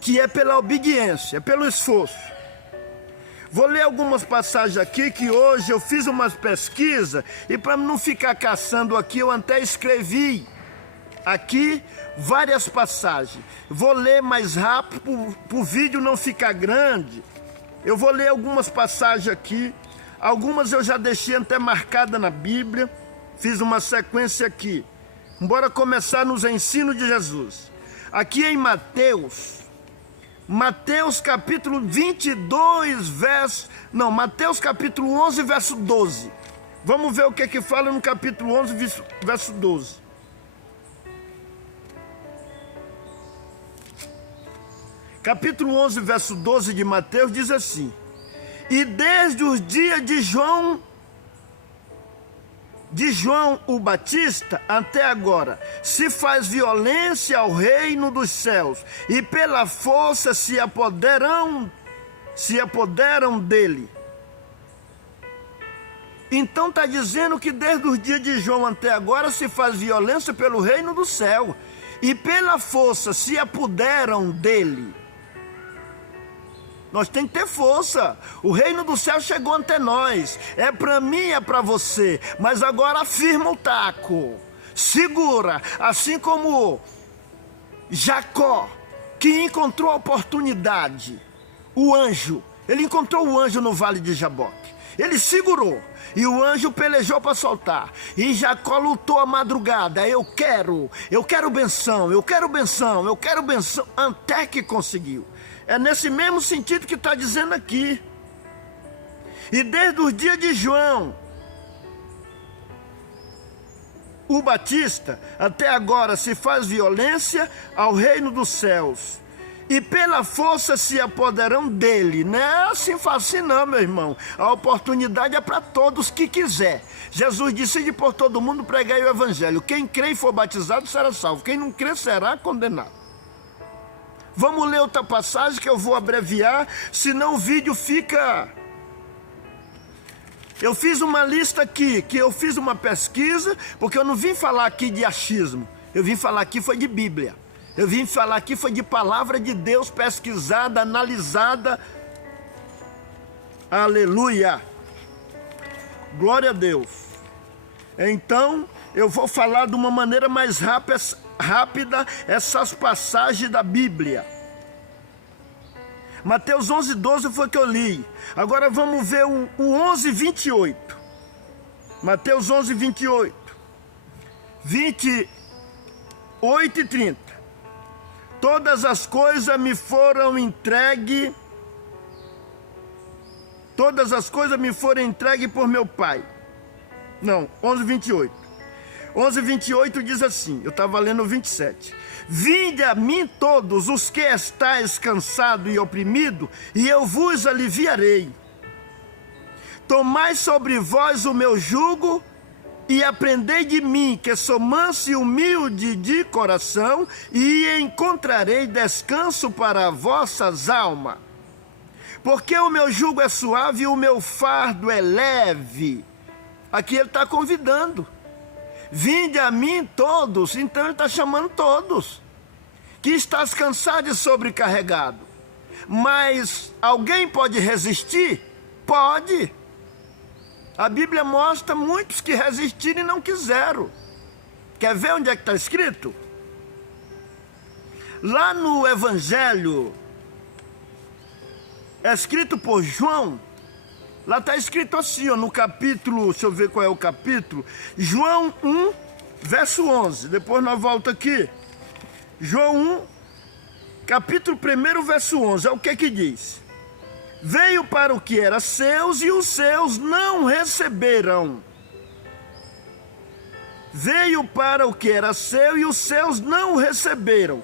que é pela obediência, é pelo esforço. Vou ler algumas passagens aqui que hoje eu fiz umas pesquisas e para não ficar caçando aqui, eu até escrevi aqui várias passagens. Vou ler mais rápido para o vídeo não ficar grande. Eu vou ler algumas passagens aqui. Algumas eu já deixei até marcada na Bíblia. Fiz uma sequência aqui. Bora começar nos ensinos de Jesus. Aqui em Mateus capítulo 22, Mateus capítulo 11, verso 12. Vamos ver o que fala no capítulo 11, verso 12. Capítulo 11, verso 12 de Mateus diz assim: e desde os dias de João o Batista até agora, se faz violência ao reino dos céus, e pela força se apoderam dele. Então está dizendo que desde os dias de João até agora se faz violência pelo reino do céu, e pela força se apoderam dele. Nós temos que ter força. O reino do céu chegou até nós. É para mim, é para você. Mas agora firma o taco. segura, assim como Jacó, que encontrou a oportunidade, o anjo, ele encontrou o anjo no vale de Jaboque, ele segurou, e o anjo pelejou para soltar, e Jacó lutou a madrugada, eu quero benção, eu quero benção, eu quero benção, até que conseguiu. É nesse mesmo sentido que está dizendo aqui. E desde os dias de João, o Batista, até agora se faz violência ao reino dos céus, e pela força se apoderam dele. Não é assim fácil não, meu irmão. A oportunidade é para todos que quiser. Jesus disse de por todo mundo pregai o evangelho. Quem crê e for batizado será salvo. Quem não crê será condenado. Vamos ler outra passagem que eu vou abreviar, senão o vídeo fica... Eu fiz uma lista aqui, que eu fiz uma pesquisa, porque eu não vim falar aqui de achismo. Eu vim falar aqui foi de Bíblia. Eu vim falar aqui foi de palavra de Deus pesquisada, analisada. Aleluia! Glória a Deus! Então, eu vou falar de uma maneira mais rápida essas passagens da Bíblia. Mateus 11:12 foi que eu li. Agora vamos ver o 11:28. Mateus 11:28. 28 e 30. Todas as coisas me foram entregues. Todas as coisas me foram entregues por meu Pai. Não, 11:28. 11:28 diz assim, eu estava lendo o 27. Vinde a mim todos os que estáis cansados e oprimidos, e eu vos aliviarei. Tomai sobre vós o meu jugo, e aprendei de mim, que sou manso e humilde de coração, e encontrarei descanso para vossas almas. Porque o meu jugo é suave e o meu fardo é leve. Aqui ele está convidando. Vinde a mim todos, então ele está chamando todos. Que estás cansado e sobrecarregado. Mas alguém pode resistir? Pode. A Bíblia mostra muitos que resistiram e não quiseram. Quer ver onde é que está escrito? Lá no Evangelho, é escrito por João, lá está escrito assim, ó, no capítulo, deixa eu ver qual é o capítulo, João 1, verso 11, depois nós voltamos aqui. João 1, capítulo 1, verso 11, é o que diz? Veio para o que era seus e os seus não receberam. Veio para o que era seu e os seus não receberam.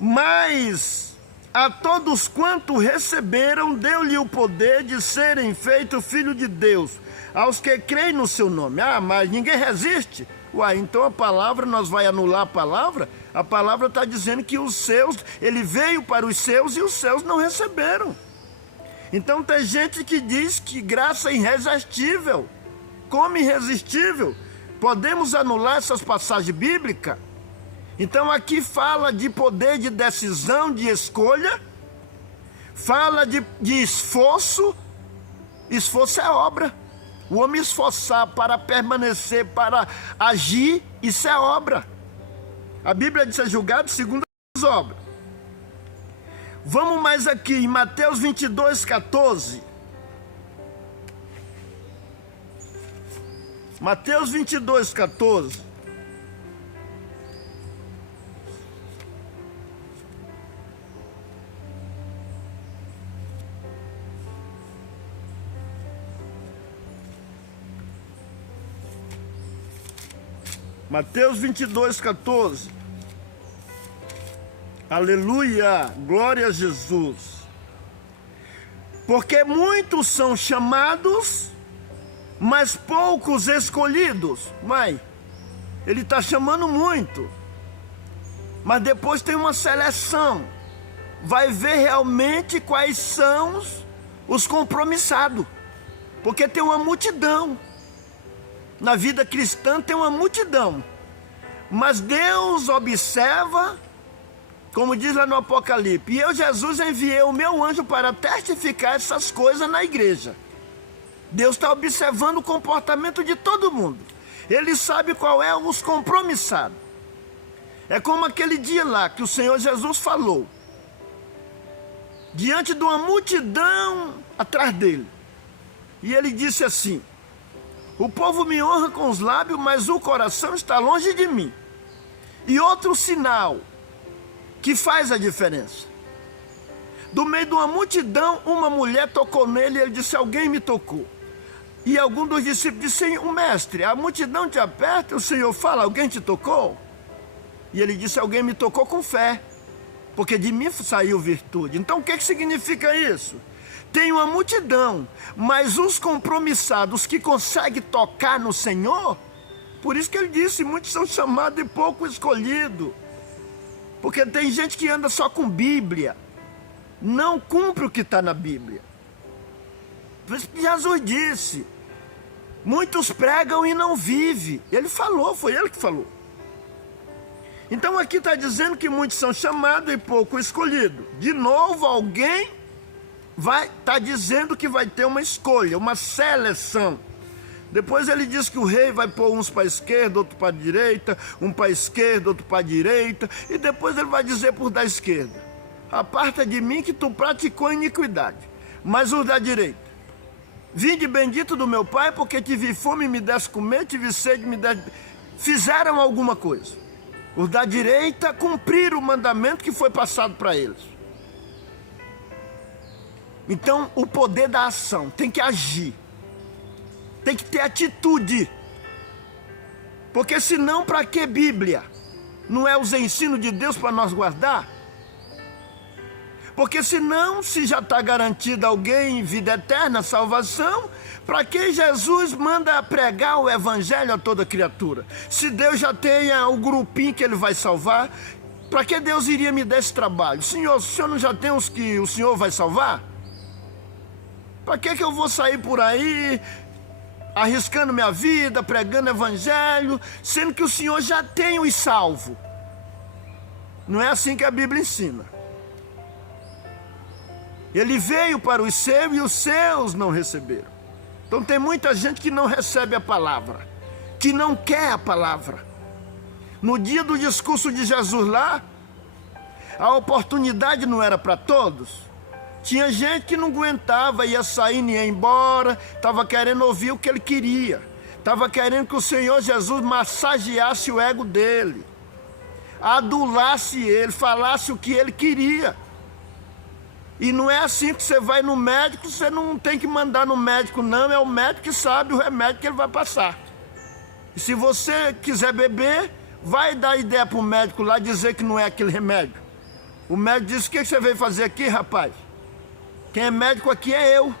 Mas a todos quanto receberam, deu-lhe o poder de serem feitos filhos de Deus, aos que creem no seu nome. Ah, mas ninguém resiste? Uai, então a palavra, nós vai anular a palavra? A palavra está dizendo que os seus, ele veio para os seus e os seus não receberam. Então tem gente que diz que graça é irresistível, como irresistível. Podemos anular essas passagens bíblicas? Então aqui fala de poder de decisão, de escolha, fala de esforço. Esforço é obra. O homem esforçar para permanecer, para agir, isso é obra. A Bíblia diz: é julgado segundo as obras. Vamos mais aqui em Mateus 22:14. Mateus 22:14. Mateus 22:14. Aleluia, glória a Jesus. Porque muitos são chamados, mas poucos escolhidos. Mas ele está chamando muito, mas depois tem uma seleção. Vai ver realmente quais são os compromissados, porque tem uma multidão. Na vida cristã tem uma multidão, mas Deus observa, como diz lá no Apocalipse: e eu, Jesus, enviei o meu anjo para testificar essas coisas na igreja. Deus está observando o comportamento de todo mundo. Ele sabe qual é os compromissados. É como aquele dia lá que o Senhor Jesus falou, diante de uma multidão atrás dele. E ele disse assim: o povo me honra com os lábios, mas o coração está longe de mim. E outro sinal que faz a diferença. Do meio de uma multidão, uma mulher tocou nele e ele disse: alguém me tocou. E algum dos discípulos disse: o mestre, a multidão te aperta e o Senhor fala: alguém te tocou? E ele disse: alguém me tocou com fé, porque de mim saiu virtude. Então o que significa isso? Tem uma multidão, mas os compromissados que conseguem tocar no Senhor, por isso que ele disse: muitos são chamados e pouco escolhidos. Porque tem gente que anda só com Bíblia, não cumpre o que está na Bíblia. Jesus disse: muitos pregam e não vivem. Ele falou, foi ele que falou. Então aqui está dizendo que muitos são chamados e pouco escolhidos. De novo, alguém vai estar dizendo que vai ter uma escolha, uma seleção. Depois ele diz que o rei vai pôr uns para a esquerda, outro para a direita, um para a esquerda, outro para a direita. E depois ele vai dizer por da esquerda: aparta de mim que tu praticou iniquidade. Mas os da direita: vinde bendito do meu Pai, porque tive fome e me desse comer, tive sede e me desse... Fizeram alguma coisa. Os da direita cumpriram o mandamento que foi passado para eles. Então, o poder da ação, tem que agir. Tem que ter atitude. Porque senão, para que Bíblia? Não é os ensinos de Deus para nós guardar? Porque senão, se já está garantida alguém em vida eterna, salvação, para que Jesus manda pregar o evangelho a toda criatura? Se Deus já tem o grupinho que ele vai salvar, para que Deus iria me dar esse trabalho? Senhor, o Senhor não já tem os que o Senhor vai salvar? Para que eu vou sair por aí arriscando minha vida, pregando evangelho, sendo que o Senhor já tem os salvos? Não é assim que a Bíblia ensina. Ele veio para os seus e os seus não receberam. Então tem muita gente que não recebe a palavra, que não quer a palavra. No dia do discurso de Jesus lá, a oportunidade não era para todos. Tinha gente que não aguentava, ia saindo, ia embora, estava querendo ouvir o que ele queria. Estava querendo que o Senhor Jesus massageasse o ego dele, adulasse ele, falasse o que ele queria. E não é assim que você vai no médico, você não tem que mandar no médico, não. É o médico que sabe o remédio que ele vai passar. E se você quiser beber, vai dar ideia para o médico lá dizer que não é aquele remédio. O médico diz: o que você veio fazer aqui, rapaz? Quem é médico aqui é eu,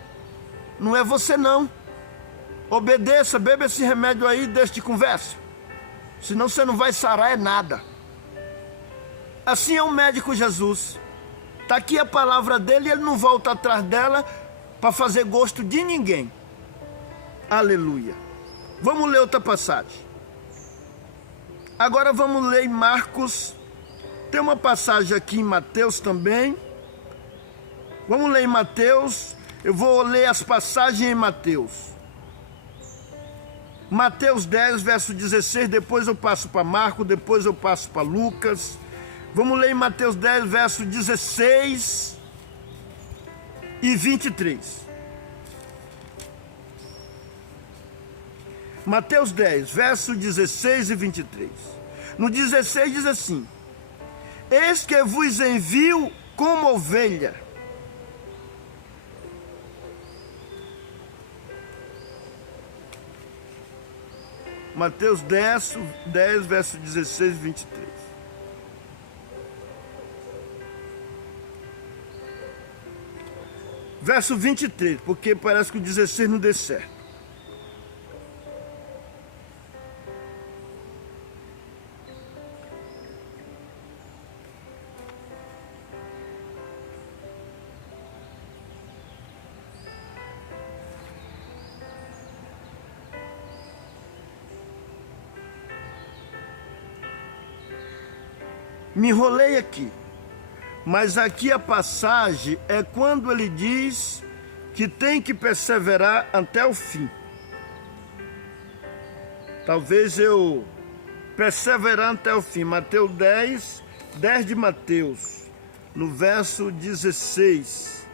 não é você não. Obedeça, beba esse remédio aí e deixa de conversa. Senão você não vai sarar é nada. Assim é o médico Jesus. Está aqui a palavra dele e ele não volta atrás dela para fazer gosto de ninguém. Aleluia. Vamos ler outra passagem. Agora vamos ler em Marcos. Tem uma passagem aqui em Mateus também. Vamos ler em Mateus. Eu vou ler as passagens em Mateus. Mateus 10, verso 16. Depois eu passo para Marcos. Depois eu passo para Lucas. Vamos ler em Mateus 10, verso 16 e 23. Mateus 10, verso 16 e 23. No 16 diz assim: eis que vos envio como ovelha. Mateus 10, verso 16 e 23. Verso 23, porque parece que o 16 não deu certo. Me enrolei aqui. Mas aqui a passagem é quando ele diz que tem que perseverar até o fim. Talvez eu perseverar até o fim. Mateus 10 de Mateus, no verso 16.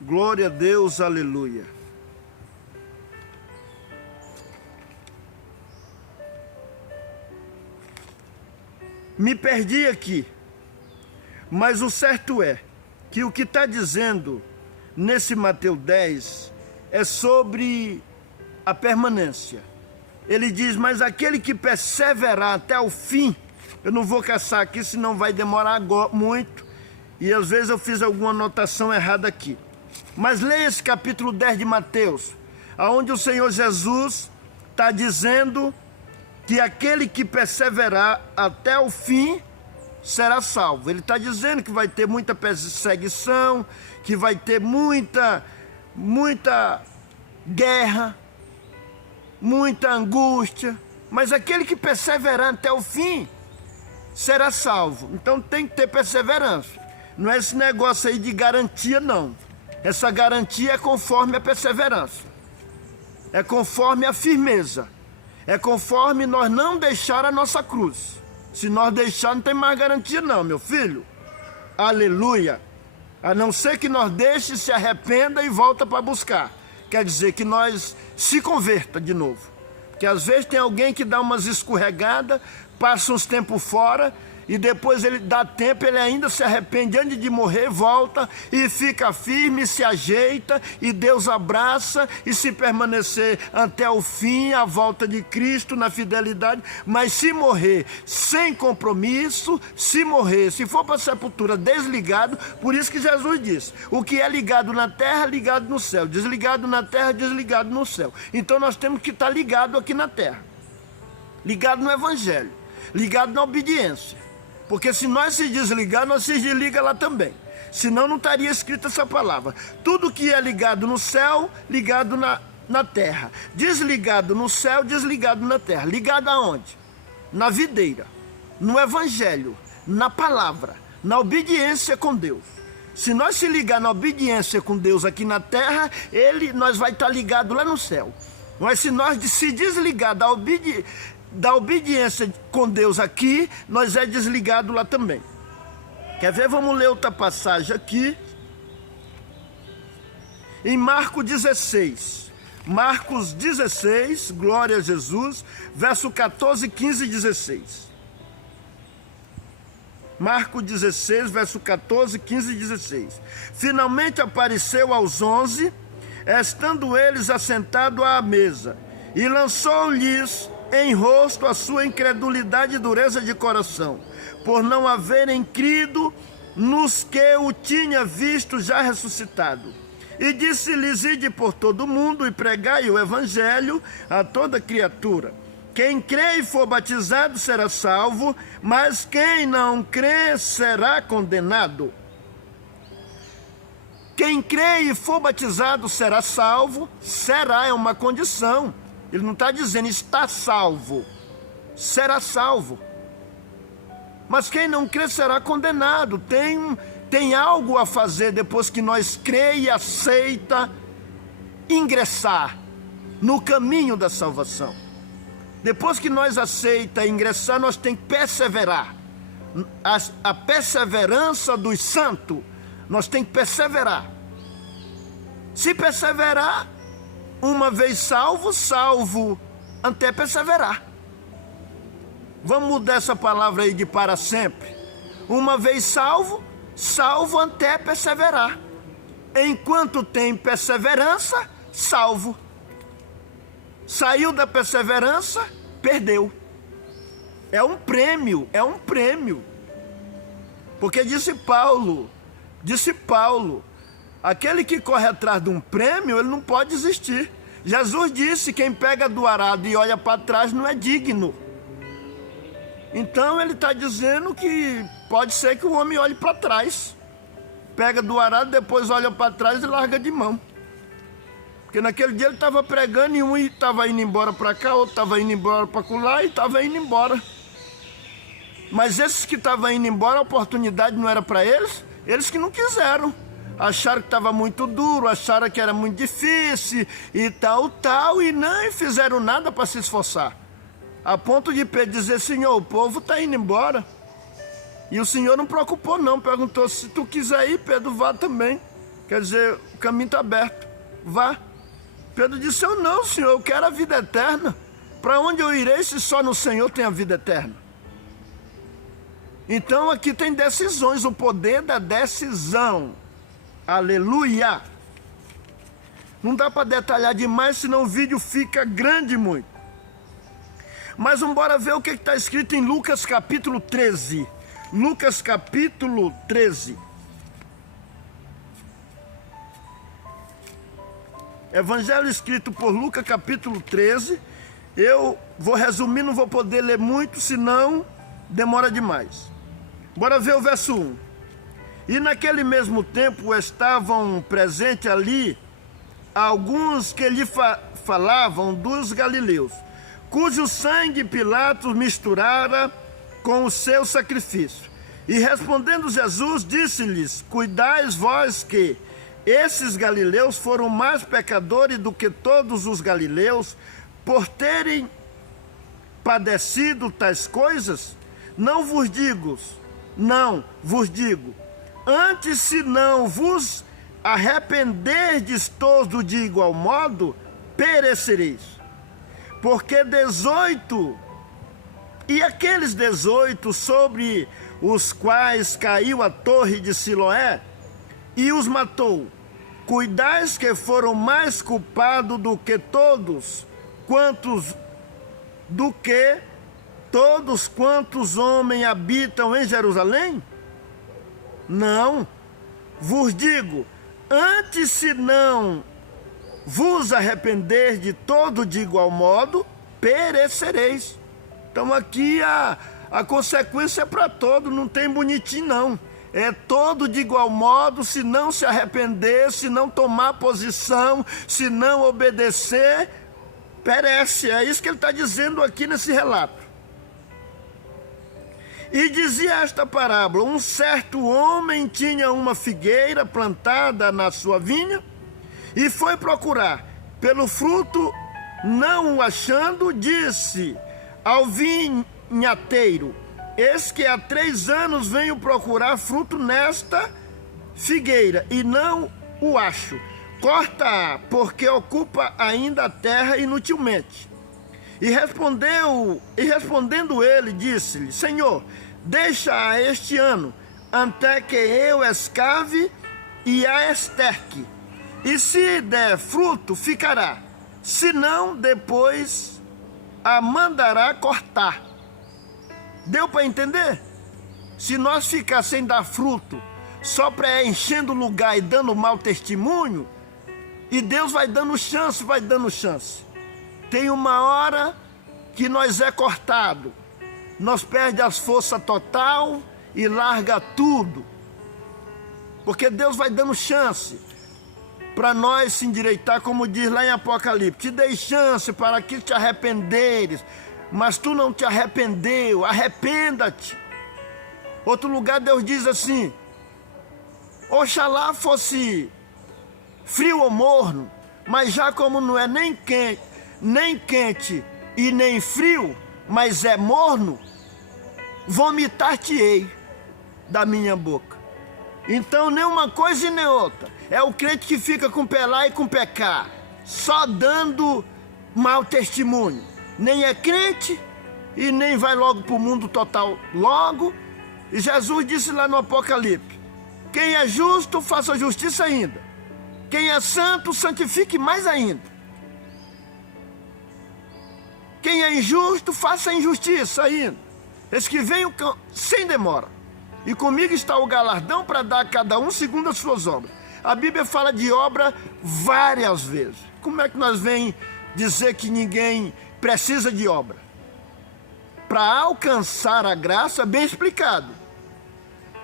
Glória a Deus, aleluia. Me perdi aqui, mas o certo é que o que está dizendo nesse Mateus 10 é sobre a permanência. Ele diz, mas aquele que perseverar até o fim, eu não vou caçar aqui, senão vai demorar muito, e às vezes eu fiz alguma anotação errada aqui. Mas leia esse capítulo 10 de Mateus, onde o Senhor Jesus está dizendo que aquele que perseverar até o fim será salvo. Ele está dizendo que vai ter muita perseguição, que vai ter muita guerra, muita angústia, mas aquele que perseverar até o fim será salvo. Então tem que ter perseverança. Não é esse negócio aí de garantia, não. Essa garantia é conforme a perseverança, é conforme a firmeza, é conforme nós não deixar a nossa cruz. Se nós deixar, não tem mais garantia não, meu filho. Aleluia. A não ser que nós deixe, se arrependa e volta para buscar. Quer dizer que nós se converta de novo. Porque às vezes tem alguém que dá umas escorregadas, passa uns tempos fora, e depois ele dá tempo, ele ainda se arrepende antes de morrer, volta e fica firme, se ajeita, e Deus abraça, e se permanecer até o fim, a volta de Cristo na fidelidade. Mas se morrer sem compromisso, se for para a sepultura desligado, por isso que Jesus disse, o que é ligado na terra, ligado no céu, desligado na terra, desligado no céu. Então nós temos que estar ligado aqui na terra, ligado no evangelho, ligado na obediência. Porque se nós se desligar, nós se desliga lá também. Senão não estaria escrita essa palavra. Tudo que é ligado no céu, ligado na terra. Desligado no céu, desligado na terra. Ligado aonde? Na videira, no evangelho, na palavra, na obediência com Deus. Se nós se ligar na obediência com Deus aqui na terra, nós vai estar ligado lá no céu. Mas se nós se desligar da obediência com Deus aqui, nós é desligado lá também. Quer ver? Vamos ler outra passagem aqui. Em Marcos 16. Marcos 16, glória a Jesus, verso 14, 15 e 16. Marcos 16, verso 14, 15 e 16. Finalmente apareceu aos 11, estando eles assentados à mesa, e lançou-lhes em rosto a sua incredulidade e dureza de coração, por não haverem crido nos que o tinha visto já ressuscitado. E disse-lhes, ide por todo o mundo e pregai o evangelho a toda criatura. Quem crê e for batizado será salvo, mas quem não crê será condenado. Quem crê e for batizado será salvo, será é uma condição. Ele não está dizendo está salvo, será salvo. Mas quem não crê será condenado. Tem algo a fazer depois que nós crê e aceita ingressar no caminho da salvação. Depois que nós aceita ingressar, nós temos que perseverar. A perseverança dos santos, nós temos que perseverar. Se perseverar, uma vez salvo, salvo até perseverar. Vamos mudar essa palavra aí de para sempre. Uma vez salvo, salvo até perseverar. Enquanto tem perseverança, salvo. Saiu da perseverança, perdeu. É um prêmio, é um prêmio. Porque disse Paulo, aquele que corre atrás de um prêmio, ele não pode desistir. Jesus disse, quem pega do arado e olha para trás não é digno. Então ele está dizendo que pode ser que o homem olhe para trás. Pega do arado, depois olha para trás e larga de mão. Porque naquele dia ele estava pregando e um estava indo embora para cá, outro estava indo embora para lá e estava indo embora. Mas esses que estavam indo embora, a oportunidade não era para eles, eles que não quiseram. Acharam que estava muito duro, acharam que era muito difícil e tal, e nem fizeram nada para se esforçar. A ponto de Pedro dizer, Senhor, o povo está indo embora. E o Senhor não preocupou não, perguntou, se tu quiser ir, Pedro, vá também. Quer dizer, o caminho está aberto, vá. Pedro disse, eu não, Senhor, eu quero a vida eterna. Para onde eu irei se só no Senhor tem a vida eterna? Então aqui tem decisões, o poder da decisão. Aleluia! Não dá para detalhar demais, senão o vídeo fica grande muito. Mas vamos embora ver o que está escrito em Lucas capítulo 13. Lucas capítulo 13. Evangelho escrito por Lucas capítulo 13. Eu vou resumir, não vou poder ler muito, senão demora demais. Bora ver o verso 1. E naquele mesmo tempo estavam presentes ali alguns que lhe falavam dos galileus, cujo sangue Pilatos misturara com o seu sacrifício. E respondendo Jesus, disse-lhes, cuidais vós que esses galileus foram mais pecadores do que todos os galileus, por terem padecido tais coisas? Não vos digo, antes se não vos arrependerdes todos de igual modo, perecereis. Porque 18, e aqueles 18 sobre os quais caiu a torre de Siloé e os matou, cuidais que foram mais culpados do que todos quantos homens habitam em Jerusalém? Não, vos digo, antes se não vos arrepender de todo de igual modo, perecereis. Então aqui a consequência é para todo, não tem bonitinho não. É todo de igual modo, se não se arrepender, se não tomar posição, se não obedecer, perece. É isso que ele está dizendo aqui nesse relato. E dizia esta parábola, um certo homem tinha uma figueira plantada na sua vinha e foi procurar pelo fruto, não o achando, disse ao vinhateiro, eis que há 3 anos venho procurar fruto nesta figueira e não o acho. Corta-a, porque ocupa ainda a terra inutilmente. E respondendo ele, disse-lhe, Senhor, deixa-a este ano, até que eu escave e a esterque. E se der fruto, ficará. Se não, depois a mandará cortar. Deu para entender? Se nós ficar sem dar fruto, só preenchendo o lugar e dando mau testemunho, e Deus vai dando chance, Tem uma hora que nós é cortado, nós perde as forças total e larga tudo, porque Deus vai dando chance para nós se endireitar, como diz lá em Apocalipse, te dei chance para que te arrependeres, mas tu não te arrependeu, arrependa-te. Outro lugar Deus diz assim, oxalá fosse frio ou morno, mas já como não é nem quente e nem frio, mas é morno, vomitar-te-ei da minha boca. Então nem uma coisa e nem outra. É o crente que fica com pé lá e com pé cá, só dando mau testemunho. Nem é crente e nem vai logo para o mundo total logo. E Jesus disse lá no Apocalipse, quem é justo, faça justiça ainda. Quem é santo, santifique mais ainda. Quem é injusto, faça injustiça ainda. Esse que venham sem demora. E comigo está o galardão para dar a cada um segundo as suas obras. A Bíblia fala de obra várias vezes. Como é que nós vem dizer que ninguém precisa de obra? Para alcançar a graça, bem explicado.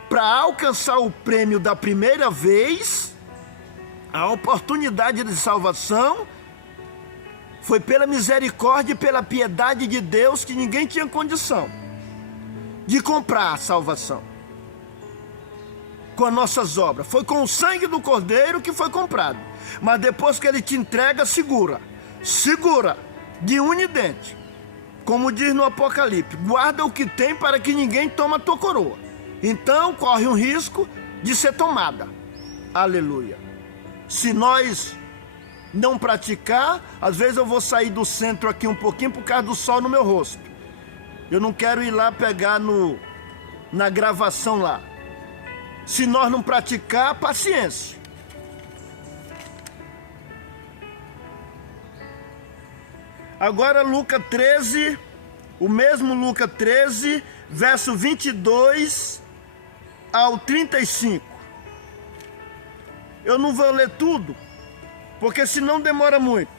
Para alcançar o prêmio da primeira vez, A oportunidade de salvação foi pela misericórdia e pela piedade de Deus, que ninguém tinha condição de comprar a salvação com as nossas obras. Foi com o sangue do Cordeiro que foi comprado. Mas depois que ele te entrega, segura de unha e dente. Como diz no Apocalipse, guarda o que tem para que ninguém tome a tua coroa. Então corre um risco de ser tomada. Aleluia. Se nós não praticar, às vezes eu vou sair do centro aqui um pouquinho por causa do sol no meu rosto. Eu não quero ir lá pegar na gravação lá. Se nós não praticar, paciência. Agora Lucas 13, o mesmo Lucas 13, verso 22 ao 35. Eu não vou ler tudo, porque senão demora muito.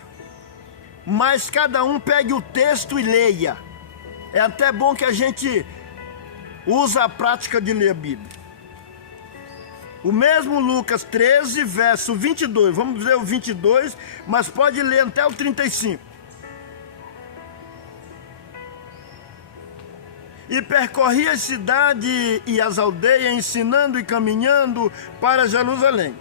Mas cada um pegue o texto e leia. É até bom que a gente usa a prática de ler a Bíblia. O mesmo Lucas 13, verso 22. Vamos ler o 22, mas pode ler até o 35. E percorria a cidade e as aldeias, ensinando e caminhando para Jerusalém.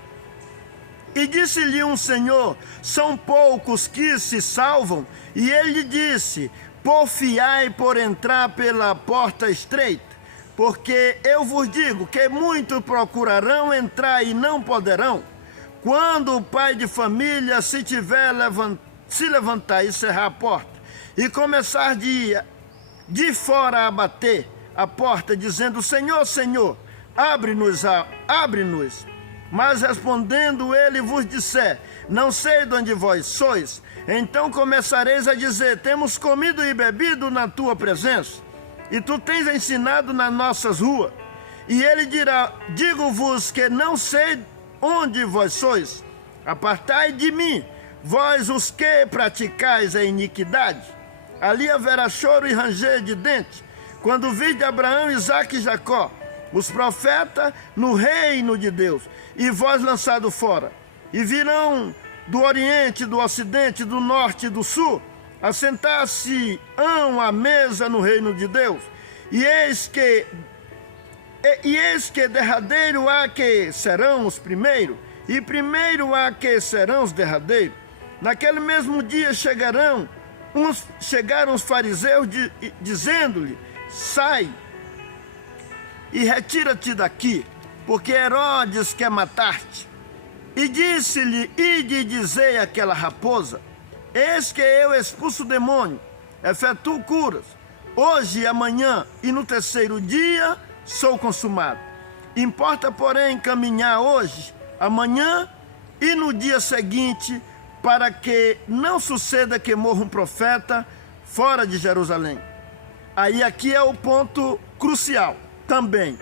E disse-lhe um Senhor: são poucos que se salvam. E ele lhe disse: porfiai por entrar pela porta estreita, porque eu vos digo que muitos procurarão entrar e não poderão. Quando o pai de família se levantar e cerrar a porta, e começar de fora a bater a porta, dizendo: Senhor, Senhor, abre-nos. Mas respondendo ele vos disser: não sei de onde vós sois, então começareis a dizer: temos comido e bebido na tua presença, e tu tens ensinado nas nossas ruas. E ele dirá: digo-vos que não sei onde vós sois. Apartai de mim, vós os que praticais a iniquidade. Ali haverá choro e ranger de dentes, quando vide Abraão, Isaque e Jacó, os profetas, no reino de Deus, e vós lançado fora. E virão do oriente, do ocidente, do norte e do sul, assentar-se-ão à mesa no reino de Deus. E eis que derradeiro há que serão os primeiros, e primeiro há que serão os derradeiros. Naquele mesmo dia chegaram os fariseus dizendo-lhe: sai e retira-te daqui, porque Herodes quer matar-te. E disse-lhe: ide dizei àquela raposa: eis que eu expulso o demônio, efetuo curas, hoje e amanhã, e no terceiro dia sou consumado. Importa, porém, caminhar hoje, amanhã e no dia seguinte, para que não suceda que morra um profeta fora de Jerusalém. Aí aqui é o ponto crucial também.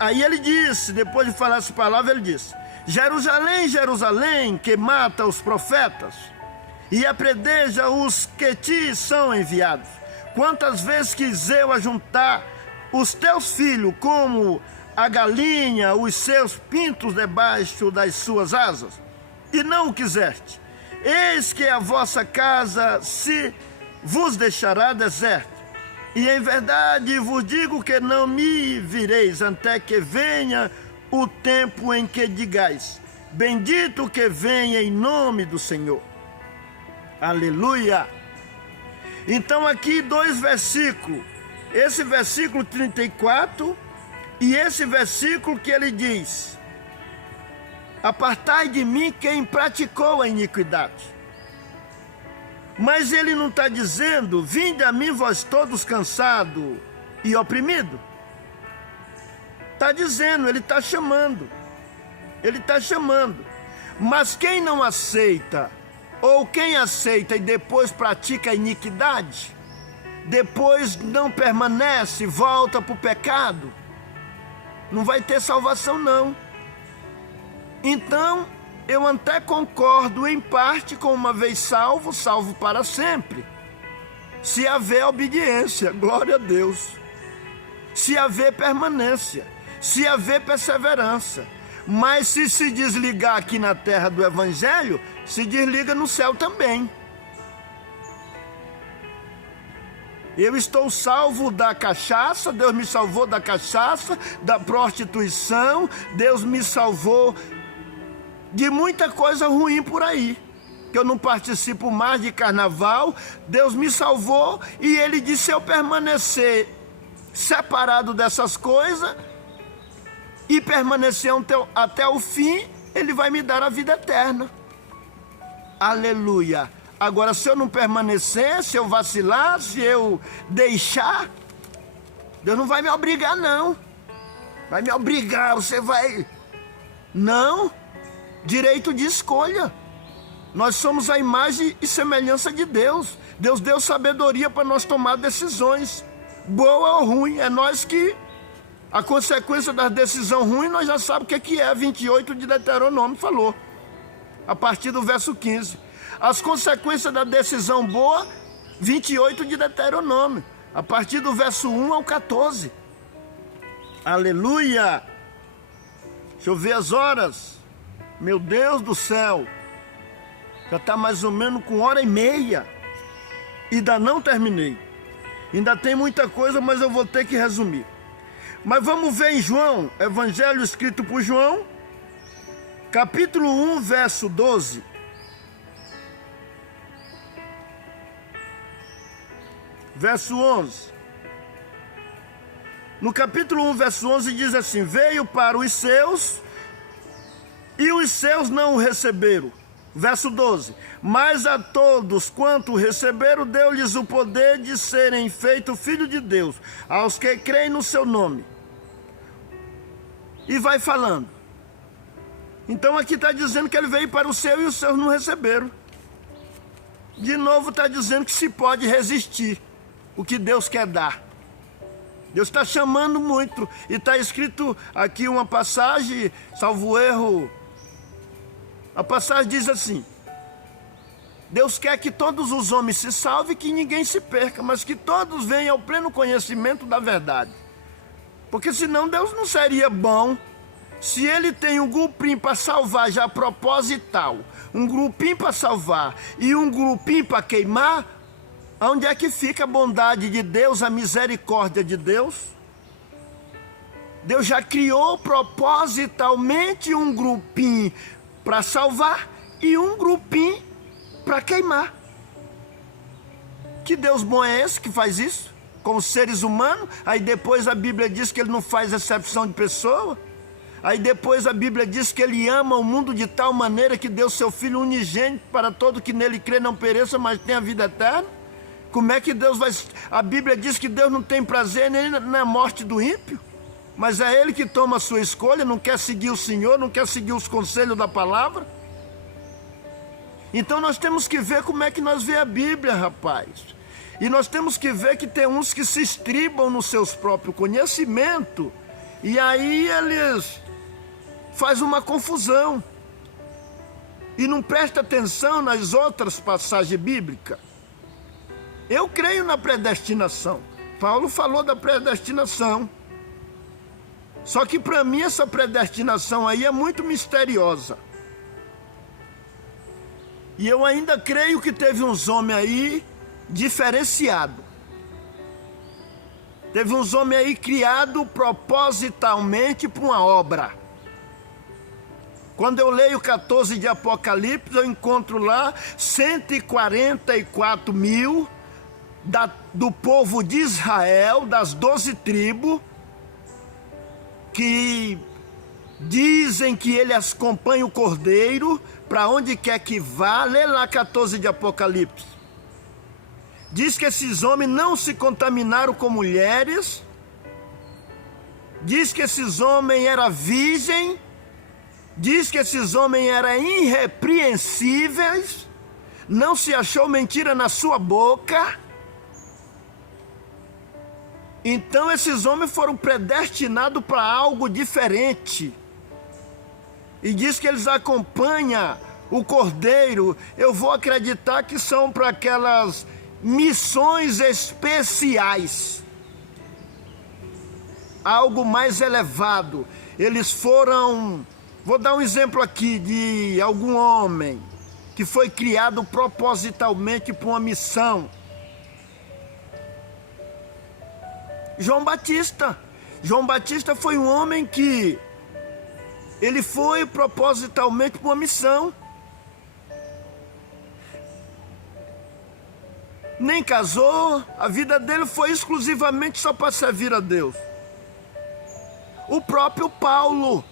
Aí ele disse, depois de falar essa palavra, ele disse: Jerusalém, Jerusalém, que mata os profetas e apredeja os que te são enviados. Quantas vezes quis eu ajuntar os teus filhos como a galinha, os seus pintos debaixo das suas asas, e não o quiseste. Eis que a vossa casa se vos deixará deserta. E em verdade vos digo que não me vireis até que venha o tempo em que digais: bendito que venha em nome do Senhor. Aleluia! Então aqui dois versículos, esse versículo 34 e esse versículo que ele diz: apartai de mim quem praticou a iniquidade. Mas ele não está dizendo: vinde a mim vós todos cansados e oprimidos. Está dizendo, ele está chamando. Ele está chamando. Mas quem não aceita, ou quem aceita e depois pratica a iniquidade, depois não permanece, volta para o pecado, não vai ter salvação não. Então, eu até concordo em parte com uma vez salvo, salvo para sempre. Se haver obediência, glória a Deus. Se haver permanência, se haver perseverança. Mas se desligar aqui na terra do evangelho, se desliga no céu também. Eu estou salvo da cachaça, Deus me salvou da cachaça, da prostituição, Deus me salvou de muita coisa ruim por aí. Que eu não participo mais de carnaval, Deus me salvou e Ele disse: se eu permanecer separado dessas coisas e permanecer até o fim, Ele vai me dar a vida eterna. Aleluia! Agora, se eu não permanecer, se eu vacilar, se eu deixar, Deus não vai me obrigar, não. Vai me obrigar, você vai... Não, direito de escolha. Nós somos a imagem e semelhança de Deus. Deus deu sabedoria para nós tomar decisões, boa ou ruim. É nós que... A consequência da decisão ruim, nós já sabemos o que é. 28 de Deuteronômio falou, a partir do verso 15. As consequências da decisão boa, 28 de Deuteronômio, a partir do verso 1 ao 14. Aleluia! Deixa eu ver as horas. Meu Deus do céu! Já está mais ou menos com 1h30. Ainda não terminei. Ainda tem muita coisa, mas eu vou ter que resumir. Mas vamos ver em João, Evangelho escrito por João, capítulo 1, verso 12. Verso 11. No capítulo 1, verso 11 diz assim: veio para os seus e os seus não o receberam. Verso 12. Mas a todos quanto o receberam, deu-lhes o poder de serem feitos filhos de Deus, aos que creem no seu nome. E vai falando. Então aqui está dizendo que ele veio para o seu e os seus não receberam. De novo está dizendo que se pode resistir o que Deus quer dar. Deus está chamando muito. E está escrito aqui uma passagem, salvo erro. A passagem diz assim: Deus quer que todos os homens se salvem, que ninguém se perca, mas que todos venham ao pleno conhecimento da verdade. Porque senão Deus não seria bom. Se Ele tem um grupinho para salvar já proposital, um grupinho para salvar e um grupinho para queimar, onde é que fica a bondade de Deus, a misericórdia de Deus? Deus já criou propositalmente um grupinho para salvar e um grupinho para queimar. Que Deus bom é esse que faz isso com os seres humanos? Aí depois a Bíblia diz que Ele não faz exceção de pessoa. Aí depois a Bíblia diz que Ele ama o mundo de tal maneira que deu seu Filho unigênito para todo que nele crê não pereça, mas tenha vida eterna. Como é que Deus vai... A Bíblia diz que Deus não tem prazer nem na morte do ímpio, mas é Ele que toma a sua escolha, não quer seguir o Senhor, não quer seguir os conselhos da palavra. Então nós temos que ver como é que nós vê a Bíblia, rapaz. E nós temos que ver que tem uns que se estribam nos seus próprios conhecimentos, e aí eles fazem uma confusão e não prestam atenção nas outras passagens bíblicas. Eu creio na predestinação. Paulo falou da predestinação. Só que para mim essa predestinação aí é muito misteriosa. E eu ainda creio que teve uns homens aí diferenciados. Teve uns homens aí criados propositalmente para uma obra. Quando eu leio 14 de Apocalipse, eu encontro lá 144 mil do povo de Israel, das 12 tribos, que dizem que ele acompanha o Cordeiro para onde quer que vá. Lê lá 14 de Apocalipse. Diz que esses homens não se contaminaram com mulheres. Diz que esses homens eram virgem. Diz que esses homens eram irrepreensíveis. Não se achou mentira na sua boca. Então esses homens foram predestinados para algo diferente. E diz que eles acompanham o Cordeiro. Eu vou acreditar que são para aquelas missões especiais. Algo mais elevado. Eles foram Vou dar um exemplo aqui de algum homem que foi criado propositalmente para uma missão. João Batista. João Batista foi um homem que ele foi propositalmente para uma missão. Nem casou, a vida dele foi exclusivamente só para servir a Deus. O próprio Paulo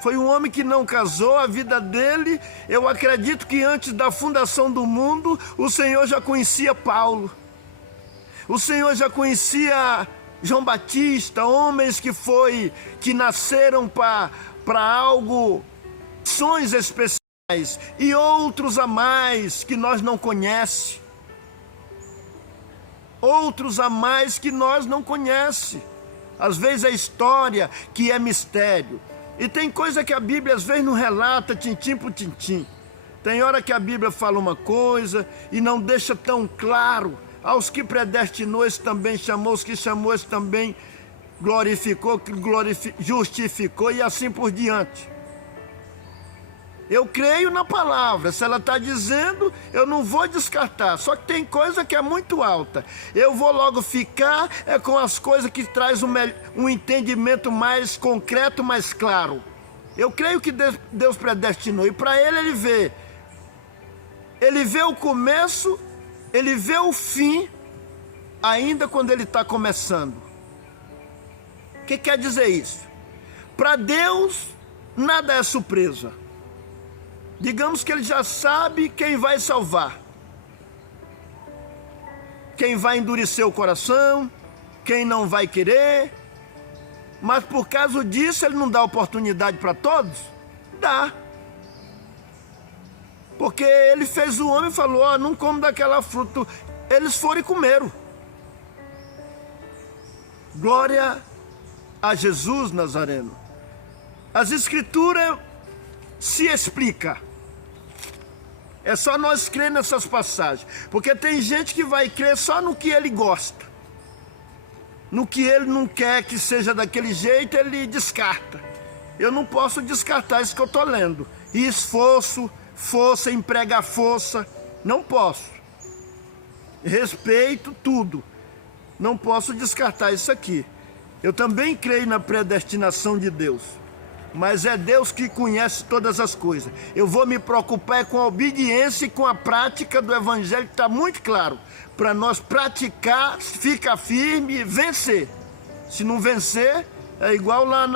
foi um homem que não casou, a vida dele, eu acredito que antes da fundação do mundo, o Senhor já conhecia Paulo. O Senhor já conhecia João Batista, homens que nasceram para algo, sonhos especiais, e outros a mais que nós não conhecemos. Outros a mais que nós não conhecemos. Às vezes é história que é mistério. E tem coisa que a Bíblia às vezes não relata tintim por tintim. Tem hora que a Bíblia fala uma coisa e não deixa tão claro. Aos que predestinou, esse também chamou, os que chamou, esse também glorificou, justificou e assim por diante. Eu creio na palavra, se ela está dizendo, eu não vou descartar. Só que tem coisa que é muito alta. Eu vou logo ficar com as coisas que traz um entendimento mais concreto, mais claro. Eu creio que Deus predestinou, e para ele vê. Ele vê o começo, ele vê o fim, ainda quando ele está começando. O que quer dizer isso? Para Deus, nada é surpresa. Digamos que ele já sabe quem vai salvar, quem vai endurecer o coração, quem não vai querer, mas por causa disso ele não dá oportunidade para todos? Dá. Porque ele fez o homem e falou, ó, não come daquela fruta. Eles foram e comeram. Glória a Jesus Nazareno. As escrituras se explicam. É só nós crer nessas passagens. Porque tem gente que vai crer só no que ele gosta. No que ele não quer que seja daquele jeito, ele descarta. Eu não posso descartar isso que eu estou lendo. E esforço, força, empregar força, não posso. Respeito tudo. Não posso descartar isso aqui. Eu também creio na predestinação de Deus. Mas é Deus que conhece todas as coisas. Eu vou me preocupar com a obediência e com a prática do Evangelho, que está muito claro. Para nós praticar, ficar firme e vencer. Se não vencer, é igual lá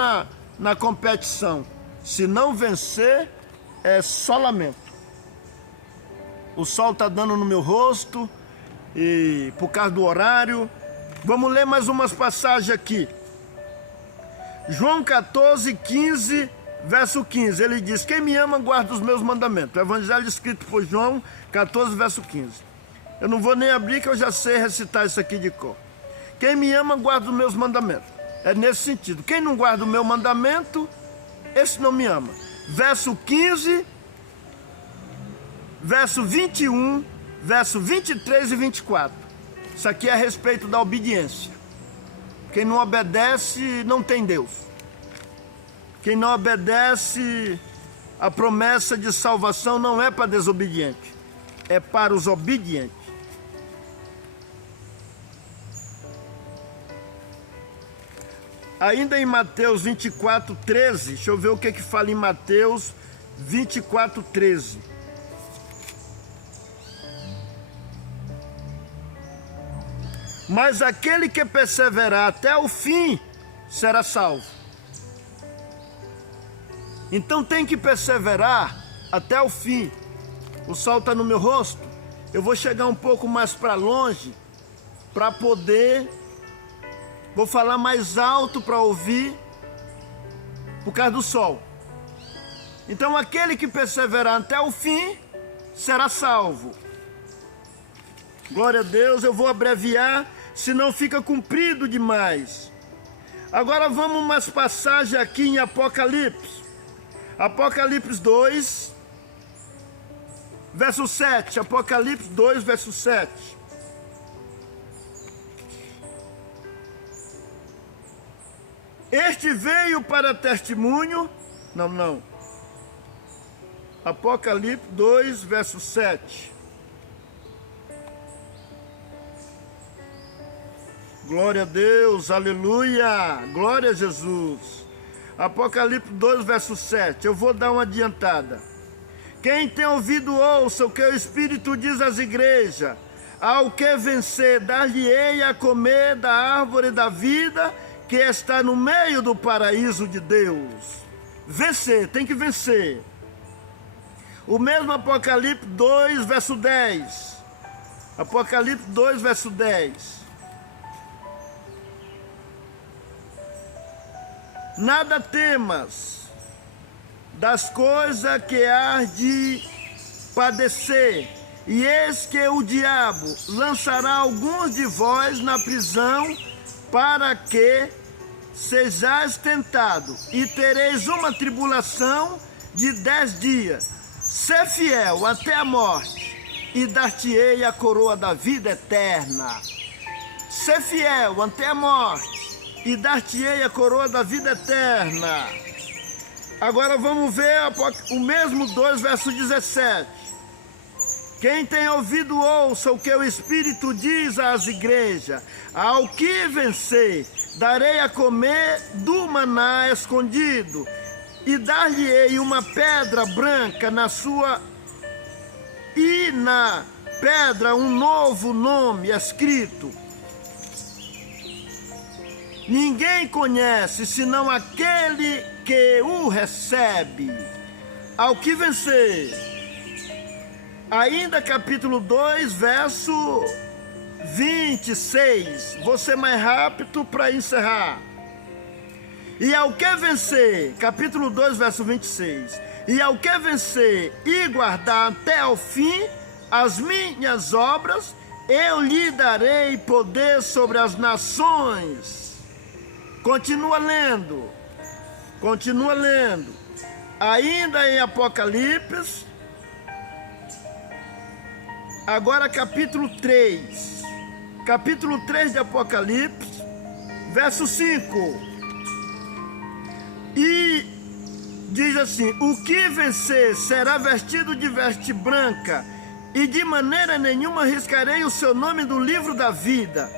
na competição. Se não vencer, é só lamento. O sol está dando no meu rosto, e por causa do horário. Vamos ler mais umas passagens aqui. João 14, 15, verso 15, ele diz, quem me ama guarda os meus mandamentos. O evangelho escrito por João 14, verso 15. Eu não vou nem abrir que eu já sei recitar isso aqui de cor. Quem me ama guarda os meus mandamentos. É nesse sentido. Quem não guarda o meu mandamento, esse não me ama. Verso 15, verso 21, verso 23 e 24. Isso aqui é a respeito da obediência. Quem não obedece não tem Deus. Quem não obedece, a promessa de salvação não é para desobediente, é para os obedientes. Ainda em Mateus 24, 13, deixa eu ver o que fala em Mateus 24, 13. Mas aquele que perseverar até o fim será salvo. Então tem que perseverar até o fim. O sol está no meu rosto. Eu vou chegar um pouco mais para longe para poder. Vou falar mais alto para ouvir por causa do sol. Então aquele que perseverar até o fim será salvo. Glória a Deus, eu vou abreviar, senão fica comprido demais. Agora vamos umas passagens aqui em Apocalipse. Apocalipse 2, verso 7. Apocalipse 2, verso 7. Este veio para testemunho. Não. Apocalipse 2, verso 7. Glória a Deus, aleluia, glória a Jesus. Apocalipse 2, verso 7. Eu vou dar uma adiantada. Quem tem ouvido, ouça o que o Espírito diz às igrejas. Ao que vencer, dar-lhe-ei a comer da árvore da vida que está no meio do paraíso de Deus. Vencer, tem que vencer. O mesmo Apocalipse 2, verso 10. Apocalipse 2, verso 10. Nada temas das coisas que há de padecer, e eis que o diabo lançará alguns de vós na prisão, para que sejais tentados, e tereis uma tribulação de 10 dias. Sê fiel até a morte, e dar-te-ei a coroa da vida eterna. Sê fiel até a morte, e dar-te-ei a coroa da vida eterna. Agora vamos ver o mesmo 2, verso 17. Quem tem ouvido, ouça o que o Espírito diz às igrejas. Ao que vencer, darei a comer do maná escondido, e dar-lhe-ei uma pedra branca e na pedra um novo nome escrito. Ninguém conhece, senão aquele que o recebe. Ao que vencer. Ainda capítulo 2, verso 26. Vou ser mais rápido para encerrar. E ao que vencer, capítulo 2, verso 26. E ao que vencer e guardar até ao fim as minhas obras, eu lhe darei poder sobre as nações. Continua lendo. Ainda em Apocalipse, agora capítulo 3. Capítulo 3 de Apocalipse, verso 5. E diz assim: o que vencer será vestido de veste branca, e de maneira nenhuma riscarei o seu nome do livro da vida,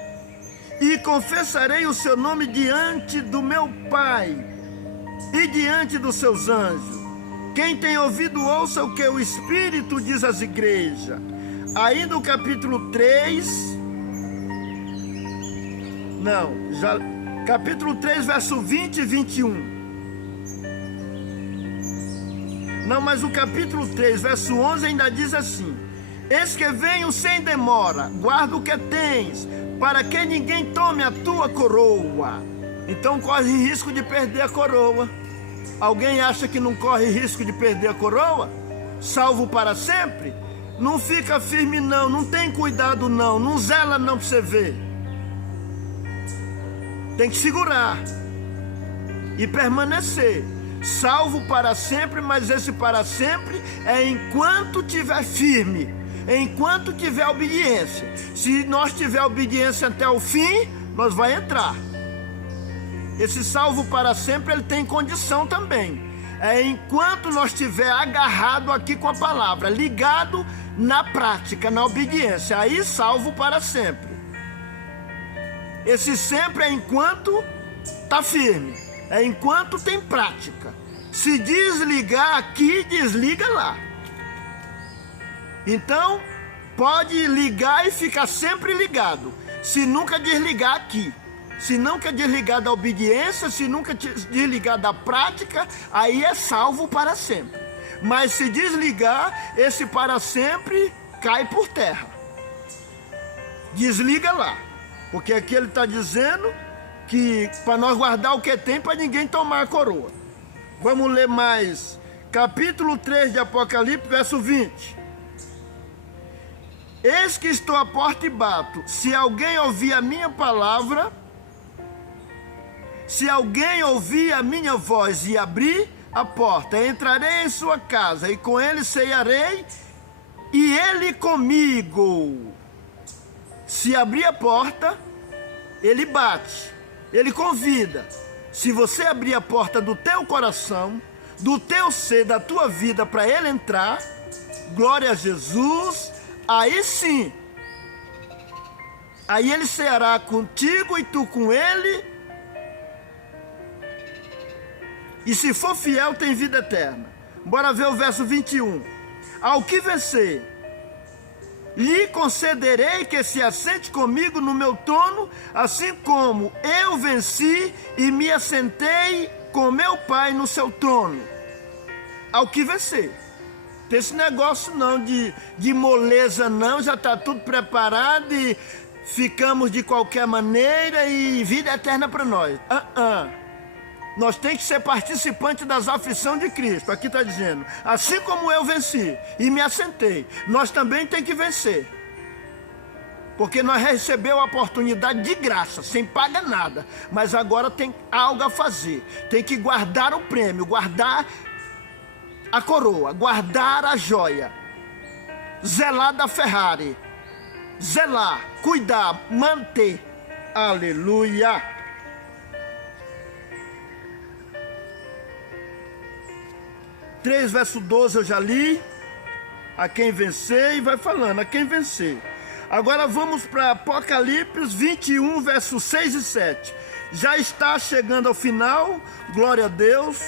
e confessarei o seu nome diante do meu Pai e diante dos seus anjos. Quem tem ouvido, ouça o que o Espírito diz às igrejas. Ainda o capítulo 3, capítulo 3, verso 20 e 21. Mas o capítulo 3, verso 11 ainda diz assim: eis que venho sem demora, guarda o que tens, para que ninguém tome a tua coroa. Então corre risco de perder a coroa. Alguém acha que não corre risco de perder a coroa? Salvo para sempre? Não fica firme não tem cuidado não zela não para você ver. Tem que segurar e permanecer. Salvo para sempre, mas esse para sempre é enquanto tiver firme, enquanto tiver obediência. Se nós tiver obediência até o fim, nós vai entrar. Esse salvo para sempre, ele tem condição também. É enquanto nós estiver agarrado aqui com a palavra, ligado na prática, na obediência, aí salvo para sempre. Esse sempre é enquanto está firme, é enquanto tem prática. Se desligar aqui, desliga lá. Então, pode ligar e ficar sempre ligado, se nunca desligar aqui. Se nunca desligar da obediência, se nunca desligar da prática, aí é salvo para sempre. Mas se desligar, esse para sempre cai por terra. Desliga lá. Porque aqui ele está dizendo que para nós guardar o que tem, para ninguém tomar a coroa. Vamos ler mais. Capítulo 3 de Apocalipse, verso 20. Eis que estou à porta e bato. Se alguém ouvir a minha palavra, se alguém ouvir a minha voz e abrir a porta, entrarei em sua casa e com ele ceiarei e ele comigo. Se abrir a porta, ele bate, ele convida. Se você abrir a porta do teu coração, do teu ser, da tua vida para ele entrar, glória a Jesus, aí sim, aí ele será contigo e tu com ele, e se for fiel tem vida eterna. Bora ver o verso 21. Ao que vencer, lhe concederei que se assente comigo no meu trono, assim como eu venci e me assentei com meu Pai no seu trono. Ao que vencer. Tem esse negócio não de moleza não, já está tudo preparado e ficamos de qualquer maneira e vida eterna para nós. Nós temos que ser participantes das aflições de Cristo. Aqui está dizendo, assim como eu venci e me assentei, nós também temos que vencer. Porque nós recebemos a oportunidade de graça, sem pagar nada. Mas agora tem algo a fazer. Tem que guardar o prêmio, guardar a coroa, guardar a joia. Zelar da Ferrari. Zelar, cuidar, manter. Aleluia. 3, verso 12 eu já li. A quem vencer, e vai falando, a quem vencer. Agora vamos para Apocalipse 21, versos 6 e 7. Já está chegando ao final, glória a Deus.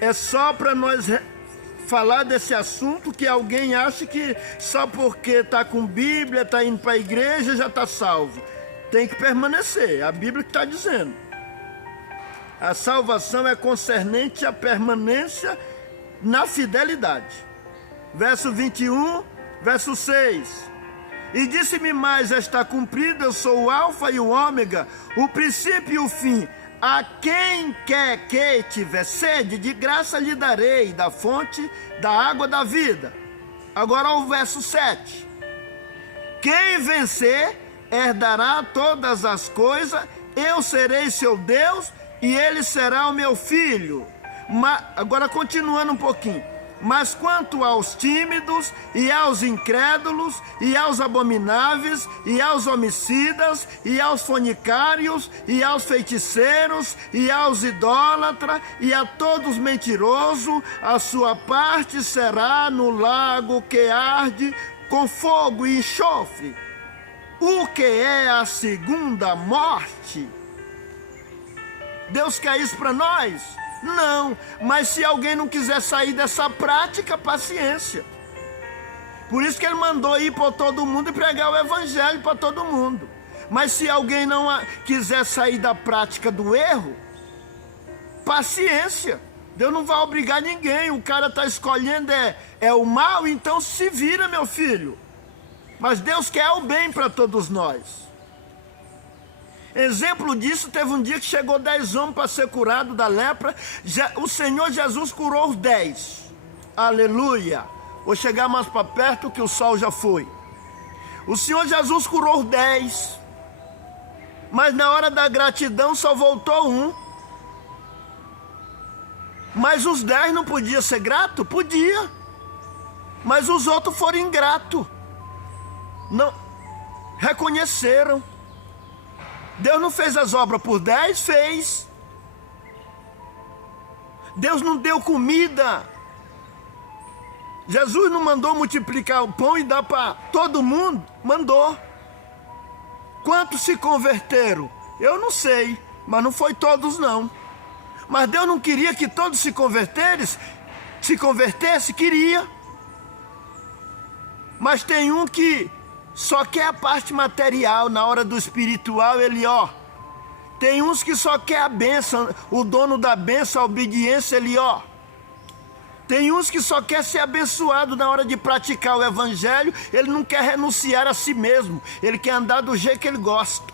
É só para nós falar desse assunto, que alguém acha que só porque está com Bíblia, está indo para a igreja, já está salvo. Tem que permanecer, a Bíblia que está dizendo. A salvação é concernente à permanência na fidelidade. Verso 21, verso 6. E disse-me mais, está cumprido, eu sou o alfa e o ômega, o princípio e o fim. A quem quer que tiver sede, de graça lhe darei da fonte da água da vida. Agora o verso 7. Quem vencer, herdará todas as coisas, eu serei seu Deus e ele será o meu filho. Agora continuando um pouquinho. Mas quanto aos tímidos, e aos incrédulos, e aos abomináveis, e aos homicidas, e aos fornicários, e aos feiticeiros, e aos idólatras, e a todos mentirosos, a sua parte será no lago que arde com fogo e enxofre. O que é a segunda morte? Deus quer isso para nós? Não, mas se alguém não quiser sair dessa prática, paciência. Por isso que ele mandou ir para todo mundo e pregar o evangelho para todo mundo. Mas se alguém não quiser sair da prática do erro, paciência. Deus não vai obrigar ninguém. O cara está escolhendo é o mal, então se vira, meu filho. Mas Deus quer o bem para todos nós. Exemplo disso, teve um dia que chegou 10 homens para ser curado da lepra. O Senhor Jesus curou os 10. Aleluia. Vou chegar mais para perto que o sol já foi. O Senhor Jesus curou os 10. Mas na hora da gratidão só voltou um. Mas os 10 não podiam ser gratos? Podia. Mas os outros foram ingratos. Não reconheceram. Deus não fez as obras por 10? Fez. Deus não deu comida. Jesus não mandou multiplicar o pão e dar para todo mundo? Mandou. Quantos se converteram? Eu não sei, mas não foi todos não. Mas Deus não queria que todos se convertessem? Queria. Mas tem um que só quer a parte material, na hora do espiritual ele tem uns que só quer a bênção, o dono da bênção, a obediência, ele tem uns que só quer ser abençoado na hora de praticar o evangelho, ele não quer renunciar a si mesmo, ele quer andar do jeito que ele gosta.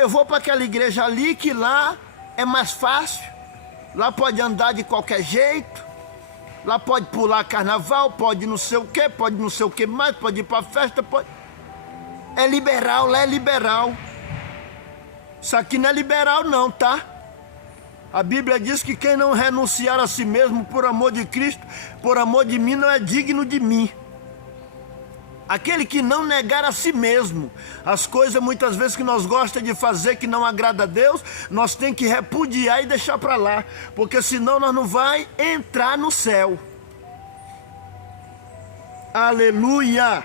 Eu vou para aquela igreja ali que lá é mais fácil, lá pode andar de qualquer jeito. Lá pode pular carnaval, pode não sei o que, pode não sei o que mais, pode ir para festa, pode... É liberal, lá é liberal. Isso aqui não é liberal não, tá? A Bíblia diz que quem não renunciar a si mesmo por amor de Cristo, por amor de mim, não é digno de mim. Aquele que não negar a si mesmo. As coisas muitas vezes que nós gostamos de fazer que não agrada a Deus, nós temos que repudiar e deixar para lá, porque senão nós não vai entrar no céu. Aleluia!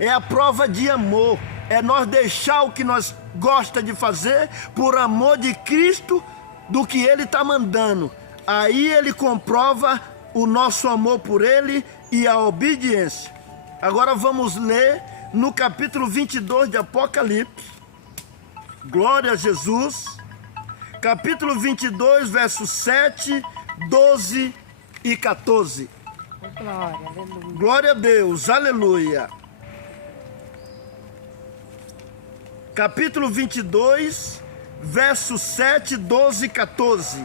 É a prova de amor. É nós deixar o que nós gosta de fazer por amor de Cristo, do que Ele está mandando. Aí Ele comprova o nosso amor por Ele e a obediência. Agora vamos ler no capítulo 22 de Apocalipse. Glória a Jesus. Capítulo 22, versos 7, 12 e 14. Glória, aleluia. Glória a Deus, aleluia. Capítulo 22, versos 7, 12 e 14.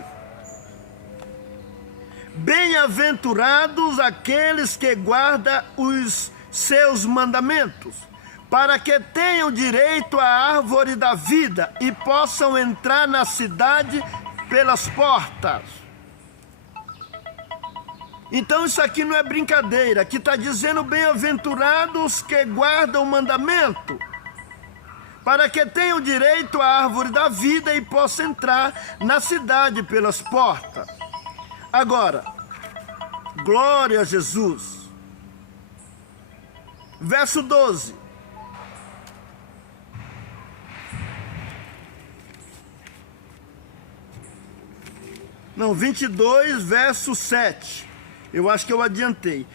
Bem-aventurados aqueles que guardam os seus mandamentos, para que tenham direito à árvore da vida e possam entrar na cidade pelas portas. Então isso aqui não é brincadeira, aqui está dizendo bem-aventurados que guardam o mandamento, para que tenham direito à árvore da vida e possam entrar na cidade pelas portas. Agora, glória a Jesus. Verso 12. Não, 22, verso 7. Eu acho que eu adiantei.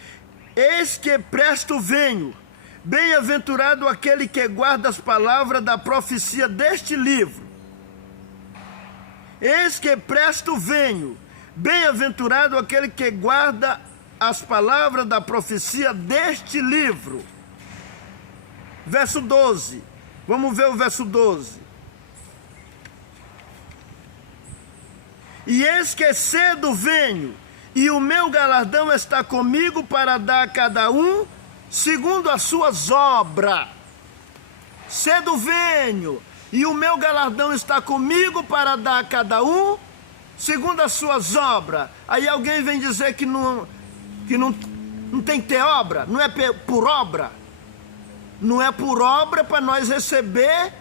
Eis que presto venho. Bem-aventurado aquele que guarda as palavras da profecia deste livro. Eis que presto venho. Bem-aventurado aquele que guarda as palavras da profecia deste livro. Verso 12. Vamos ver o verso 12. E eis que cedo venho, e o meu galardão está comigo para dar a cada um segundo as suas obras. Cedo venho, e o meu galardão está comigo para dar a cada um segundo as suas obras. Aí alguém vem dizer que não tem que ter obra, não é por obra. Não é por obra para nós receber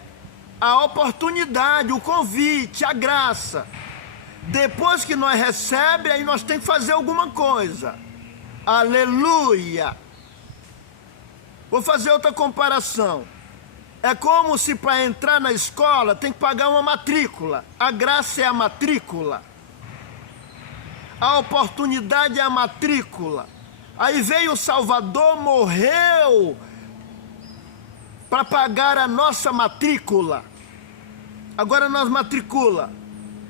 a oportunidade, o convite, a graça. Depois que nós recebemos, aí nós temos que fazer alguma coisa. Aleluia! Vou fazer outra comparação. É como se para entrar na escola tem que pagar uma matrícula. A graça é a matrícula. A oportunidade é a matrícula. Aí veio o Salvador, morreu para pagar a nossa matrícula. Agora nós matricula.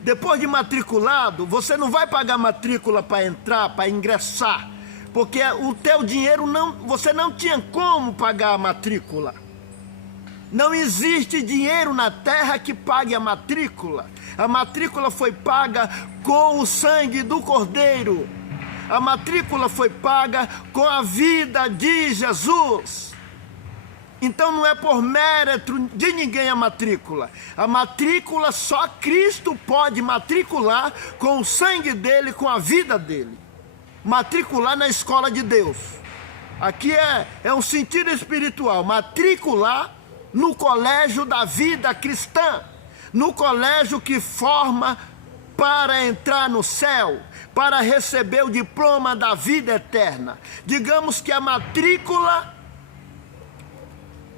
Depois de matriculado, você não vai pagar matrícula para entrar, para ingressar, porque o teu dinheiro você não tinha como pagar a matrícula. Não existe dinheiro na terra que pague a matrícula. A matrícula foi paga com o sangue do Cordeiro. A matrícula foi paga com a vida de Jesus. Então não é por mérito de ninguém a matrícula. A matrícula só Cristo pode matricular com o sangue dele, com a vida dele. Matricular na escola de Deus. Aqui é um sentido espiritual. Matricular no colégio da vida cristã. No colégio que forma para entrar no céu, para receber o diploma da vida eterna. Digamos que a matrícula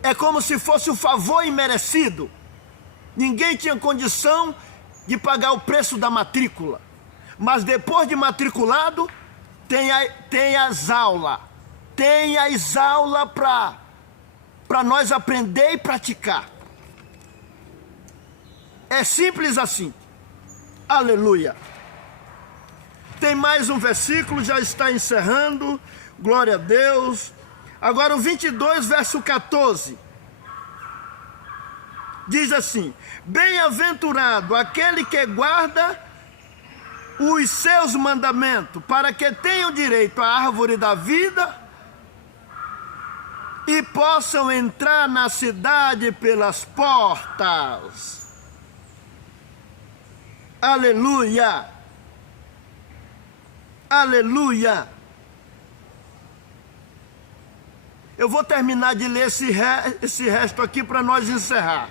é como se fosse um favor imerecido. Ninguém tinha condição de pagar o preço da matrícula. Mas depois de matriculado, tem as aulas. Tem as aulas para nós aprender e praticar. É simples assim. Aleluia. Tem mais um versículo, já está encerrando. Glória a Deus. Agora o 22, verso 14, diz assim: bem-aventurado aquele que guarda os seus mandamentos, para que tenham direito à árvore da vida e possam entrar na cidade pelas portas. Aleluia! Aleluia! Eu vou terminar de ler esse resto aqui para nós encerrar.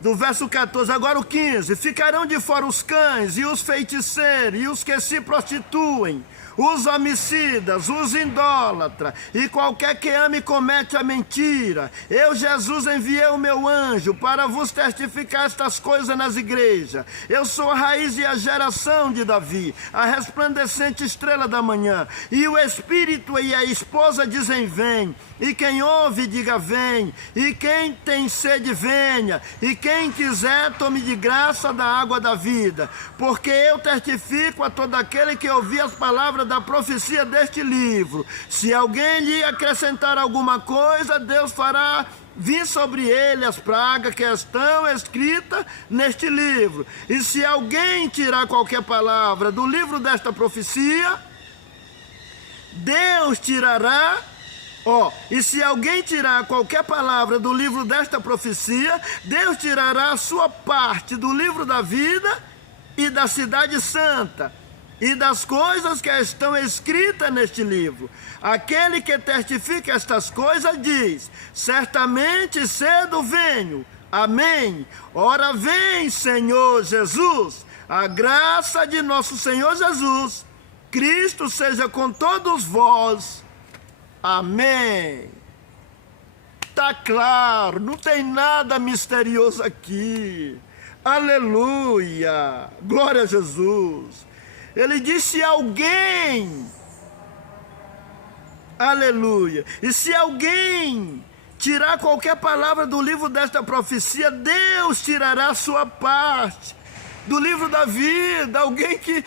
Do verso 14, agora o 15. Ficarão de fora os cães, e os feiticeiros, e os que se prostituem, os homicidas, os idólatras, e qualquer que ame e comete a mentira. Eu, Jesus, enviei o meu anjo para vos testificar estas coisas nas igrejas. Eu sou a raiz e a geração de Davi, a resplandecente estrela da manhã. E o Espírito e a esposa dizem, vem. E quem ouve, diga, vem. E quem tem sede, venha. E quem quiser, tome de graça da água da vida. Porque eu testifico a todo aquele que ouvir as palavras da profecia deste livro. Se alguém lhe acrescentar alguma coisa, Deus fará vir sobre ele as pragas que estão escritas neste livro. E se alguém tirar qualquer palavra do livro desta profecia, Deus tirará. E se alguém tirar qualquer palavra do livro desta profecia, Deus tirará a sua parte do livro da vida e da cidade santa e das coisas que estão escritas neste livro. Aquele que testifica estas coisas diz, certamente cedo venho. Amém. Ora vem, Senhor Jesus. A graça de nosso Senhor Jesus Cristo seja com todos vós. Amém. Tá claro, não tem nada misterioso aqui. Aleluia. Glória a Jesus. Ele disse alguém. Aleluia. E se alguém tirar qualquer palavra do livro desta profecia, Deus tirará a sua parte do livro da vida. Alguém que...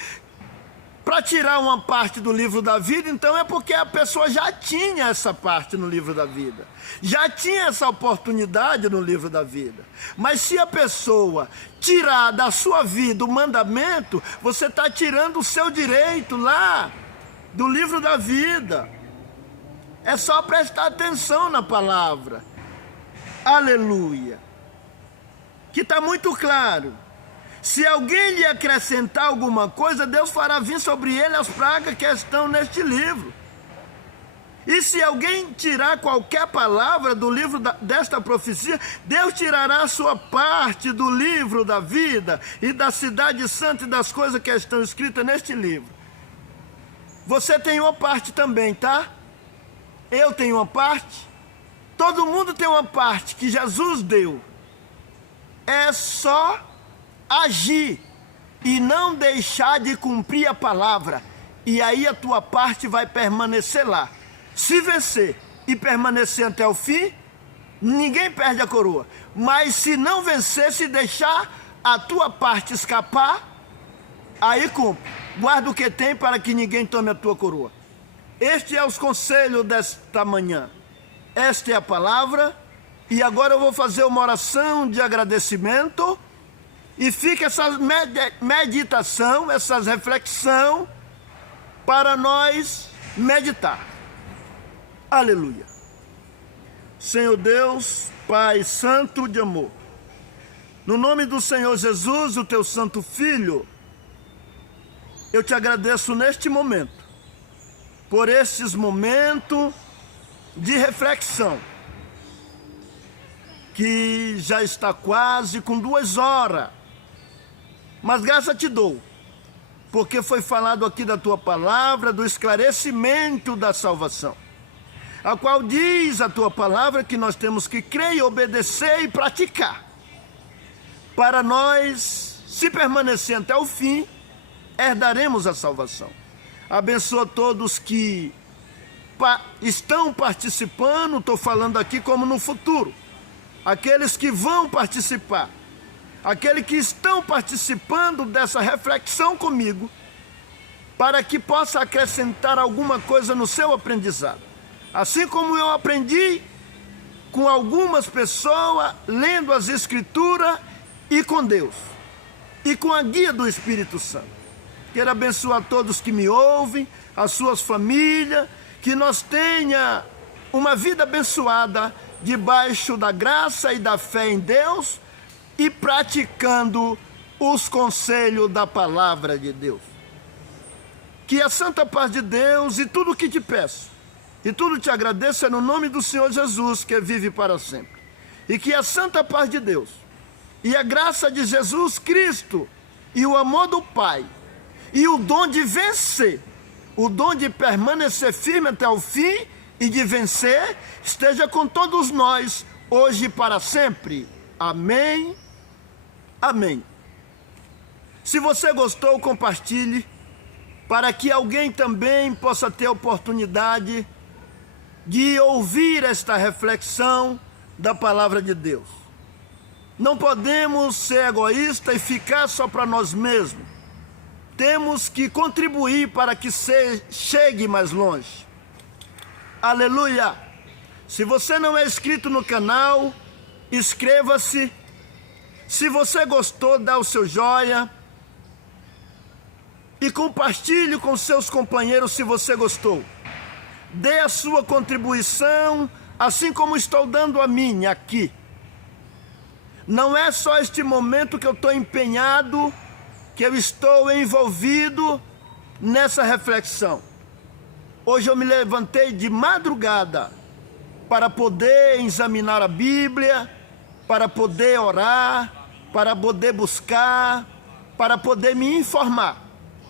Para tirar uma parte do livro da vida, então é porque a pessoa já tinha essa parte no livro da vida. Já tinha essa oportunidade no livro da vida. Mas se a pessoa tirar da sua vida o mandamento, você está tirando o seu direito lá do livro da vida. É só prestar atenção na palavra. Aleluia. Que está muito claro. Se alguém lhe acrescentar alguma coisa, Deus fará vir sobre ele as pragas que estão neste livro. E se alguém tirar qualquer palavra do livro desta profecia, Deus tirará a sua parte do livro da vida e da cidade santa e das coisas que estão escritas neste livro. Você tem uma parte também, tá? Eu tenho uma parte. Todo mundo tem uma parte que Jesus deu. É só agir e não deixar de cumprir a palavra, e aí a tua parte vai permanecer lá. Se vencer e permanecer até o fim, ninguém perde a coroa. Mas se não vencer, se deixar a tua parte escapar, aí cumpre. Guarda o que tem para que ninguém tome a tua coroa. Este é os conselhos desta manhã. Esta é a palavra. E agora eu vou fazer uma oração de agradecimento. E fica essa meditação, essa reflexão para nós meditar. Aleluia. Senhor Deus, Pai Santo de amor, no nome do Senhor Jesus, o teu santo Filho, eu te agradeço neste momento, por esses momentos de reflexão, que já está quase com 2 horas. Mas graça te dou, porque foi falado aqui da tua palavra, do esclarecimento da salvação, a qual diz a tua palavra que nós temos que crer e obedecer e praticar, para nós, se permanecer até o fim, herdaremos a salvação. Abençoa todos que estão participando, estou falando aqui como no futuro, aqueles que vão participar, aqueles que estão participando dessa reflexão comigo, para que possa acrescentar alguma coisa no seu aprendizado. Assim como eu aprendi com algumas pessoas, lendo as Escrituras e com Deus, e com a guia do Espírito Santo. Quero abençoar todos que me ouvem, as suas famílias, que nós tenha uma vida abençoada, debaixo da graça e da fé em Deus, e praticando os conselhos da palavra de Deus. Que a santa paz de Deus e tudo o que te peço, E tudo te agradeço é no nome do Senhor Jesus, que vive para sempre. E que a santa paz de Deus, e a graça de Jesus Cristo, e o amor do Pai, e o dom de vencer, o dom de permanecer firme até o fim e de vencer, esteja com todos nós, hoje e para sempre. Amém. Amém. Se você gostou, compartilhe, para que alguém também possa ter a oportunidade de ouvir esta reflexão da palavra de Deus. Não podemos ser egoístas e ficar só para nós mesmos. Temos que contribuir para que chegue mais longe. Aleluia! Se você não é inscrito no canal, inscreva-se. Se você gostou, dá o seu joia. E compartilhe com seus companheiros se você gostou. Dê a sua contribuição, assim como estou dando a minha aqui. Não é só este momento que eu estou empenhado, que eu estou envolvido nessa reflexão. Hoje eu me levantei de madrugada para poder examinar a Bíblia, para poder orar, para poder buscar, para poder me informar.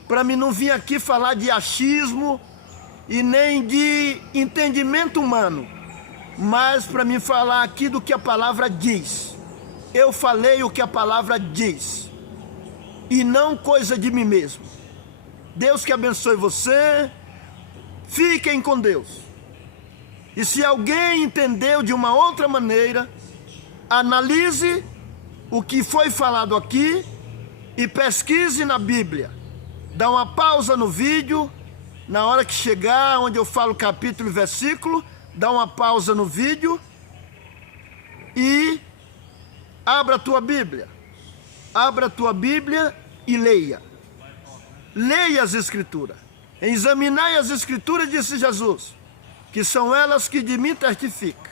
Para mim não vir aqui falar de achismo e nem de entendimento humano, mas para mim falar aqui do que a palavra diz. Eu falei o que a palavra diz, e não coisa de mim mesmo. Deus que abençoe você, fiquem com Deus. E se alguém entendeu de uma outra maneira, analise o que foi falado aqui e pesquise na Bíblia. Dá uma pausa no vídeo, na hora que chegar onde eu falo capítulo e versículo, dá uma pausa no vídeo e abra a tua Bíblia. Abra a tua Bíblia e leia. Leia as Escrituras. Examinai as Escrituras, disse Jesus, que são elas que de mim testificam.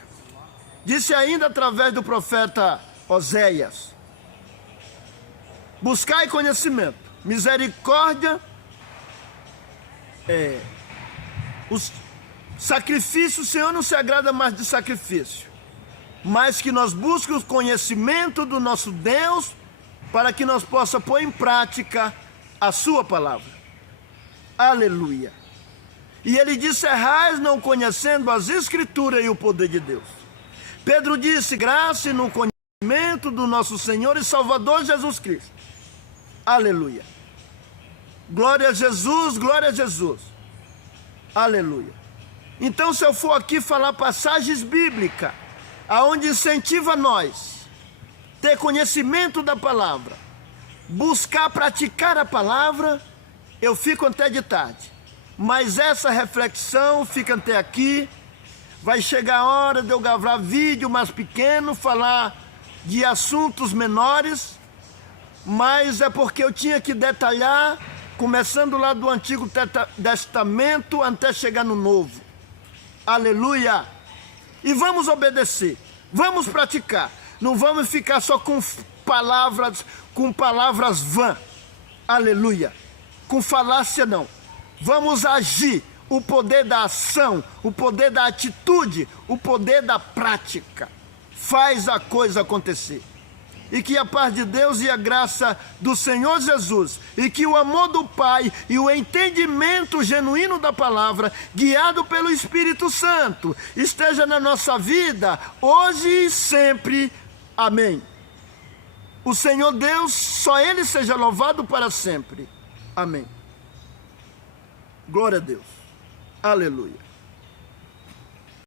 Disse ainda através do profeta Oséias: buscai conhecimento, misericórdia, os sacrifícios, o Senhor não se agrada mais de sacrifício, mas que nós busquemos o conhecimento do nosso Deus, para que nós possamos pôr em prática a sua palavra. Aleluia. E ele disse: errais não conhecendo as Escrituras e o poder de Deus. Pedro disse: graça no conhecimento do nosso Senhor e Salvador Jesus Cristo. Aleluia. Glória a Jesus, glória a Jesus. Aleluia. Então, se eu for aqui falar passagens bíblicas, aonde incentiva nós ter conhecimento da palavra, buscar praticar a palavra, eu fico até de tarde. Mas essa reflexão fica até aqui. Vai chegar a hora de eu gravar vídeo mais pequeno, falar de assuntos menores, mas é porque eu tinha que detalhar, começando lá do Antigo Testamento até chegar no Novo. Aleluia! E vamos obedecer, vamos praticar, não vamos ficar só com palavras vãs, aleluia, com falácia não, vamos agir, o poder da ação, o poder da atitude, o poder da prática, faz a coisa acontecer. E que a paz de Deus e a graça do Senhor Jesus, e que o amor do Pai e o entendimento genuíno da palavra, guiado pelo Espírito Santo, esteja na nossa vida, hoje e sempre. Amém. O Senhor Deus, só Ele seja louvado para sempre. Amém. Glória a Deus. Aleluia.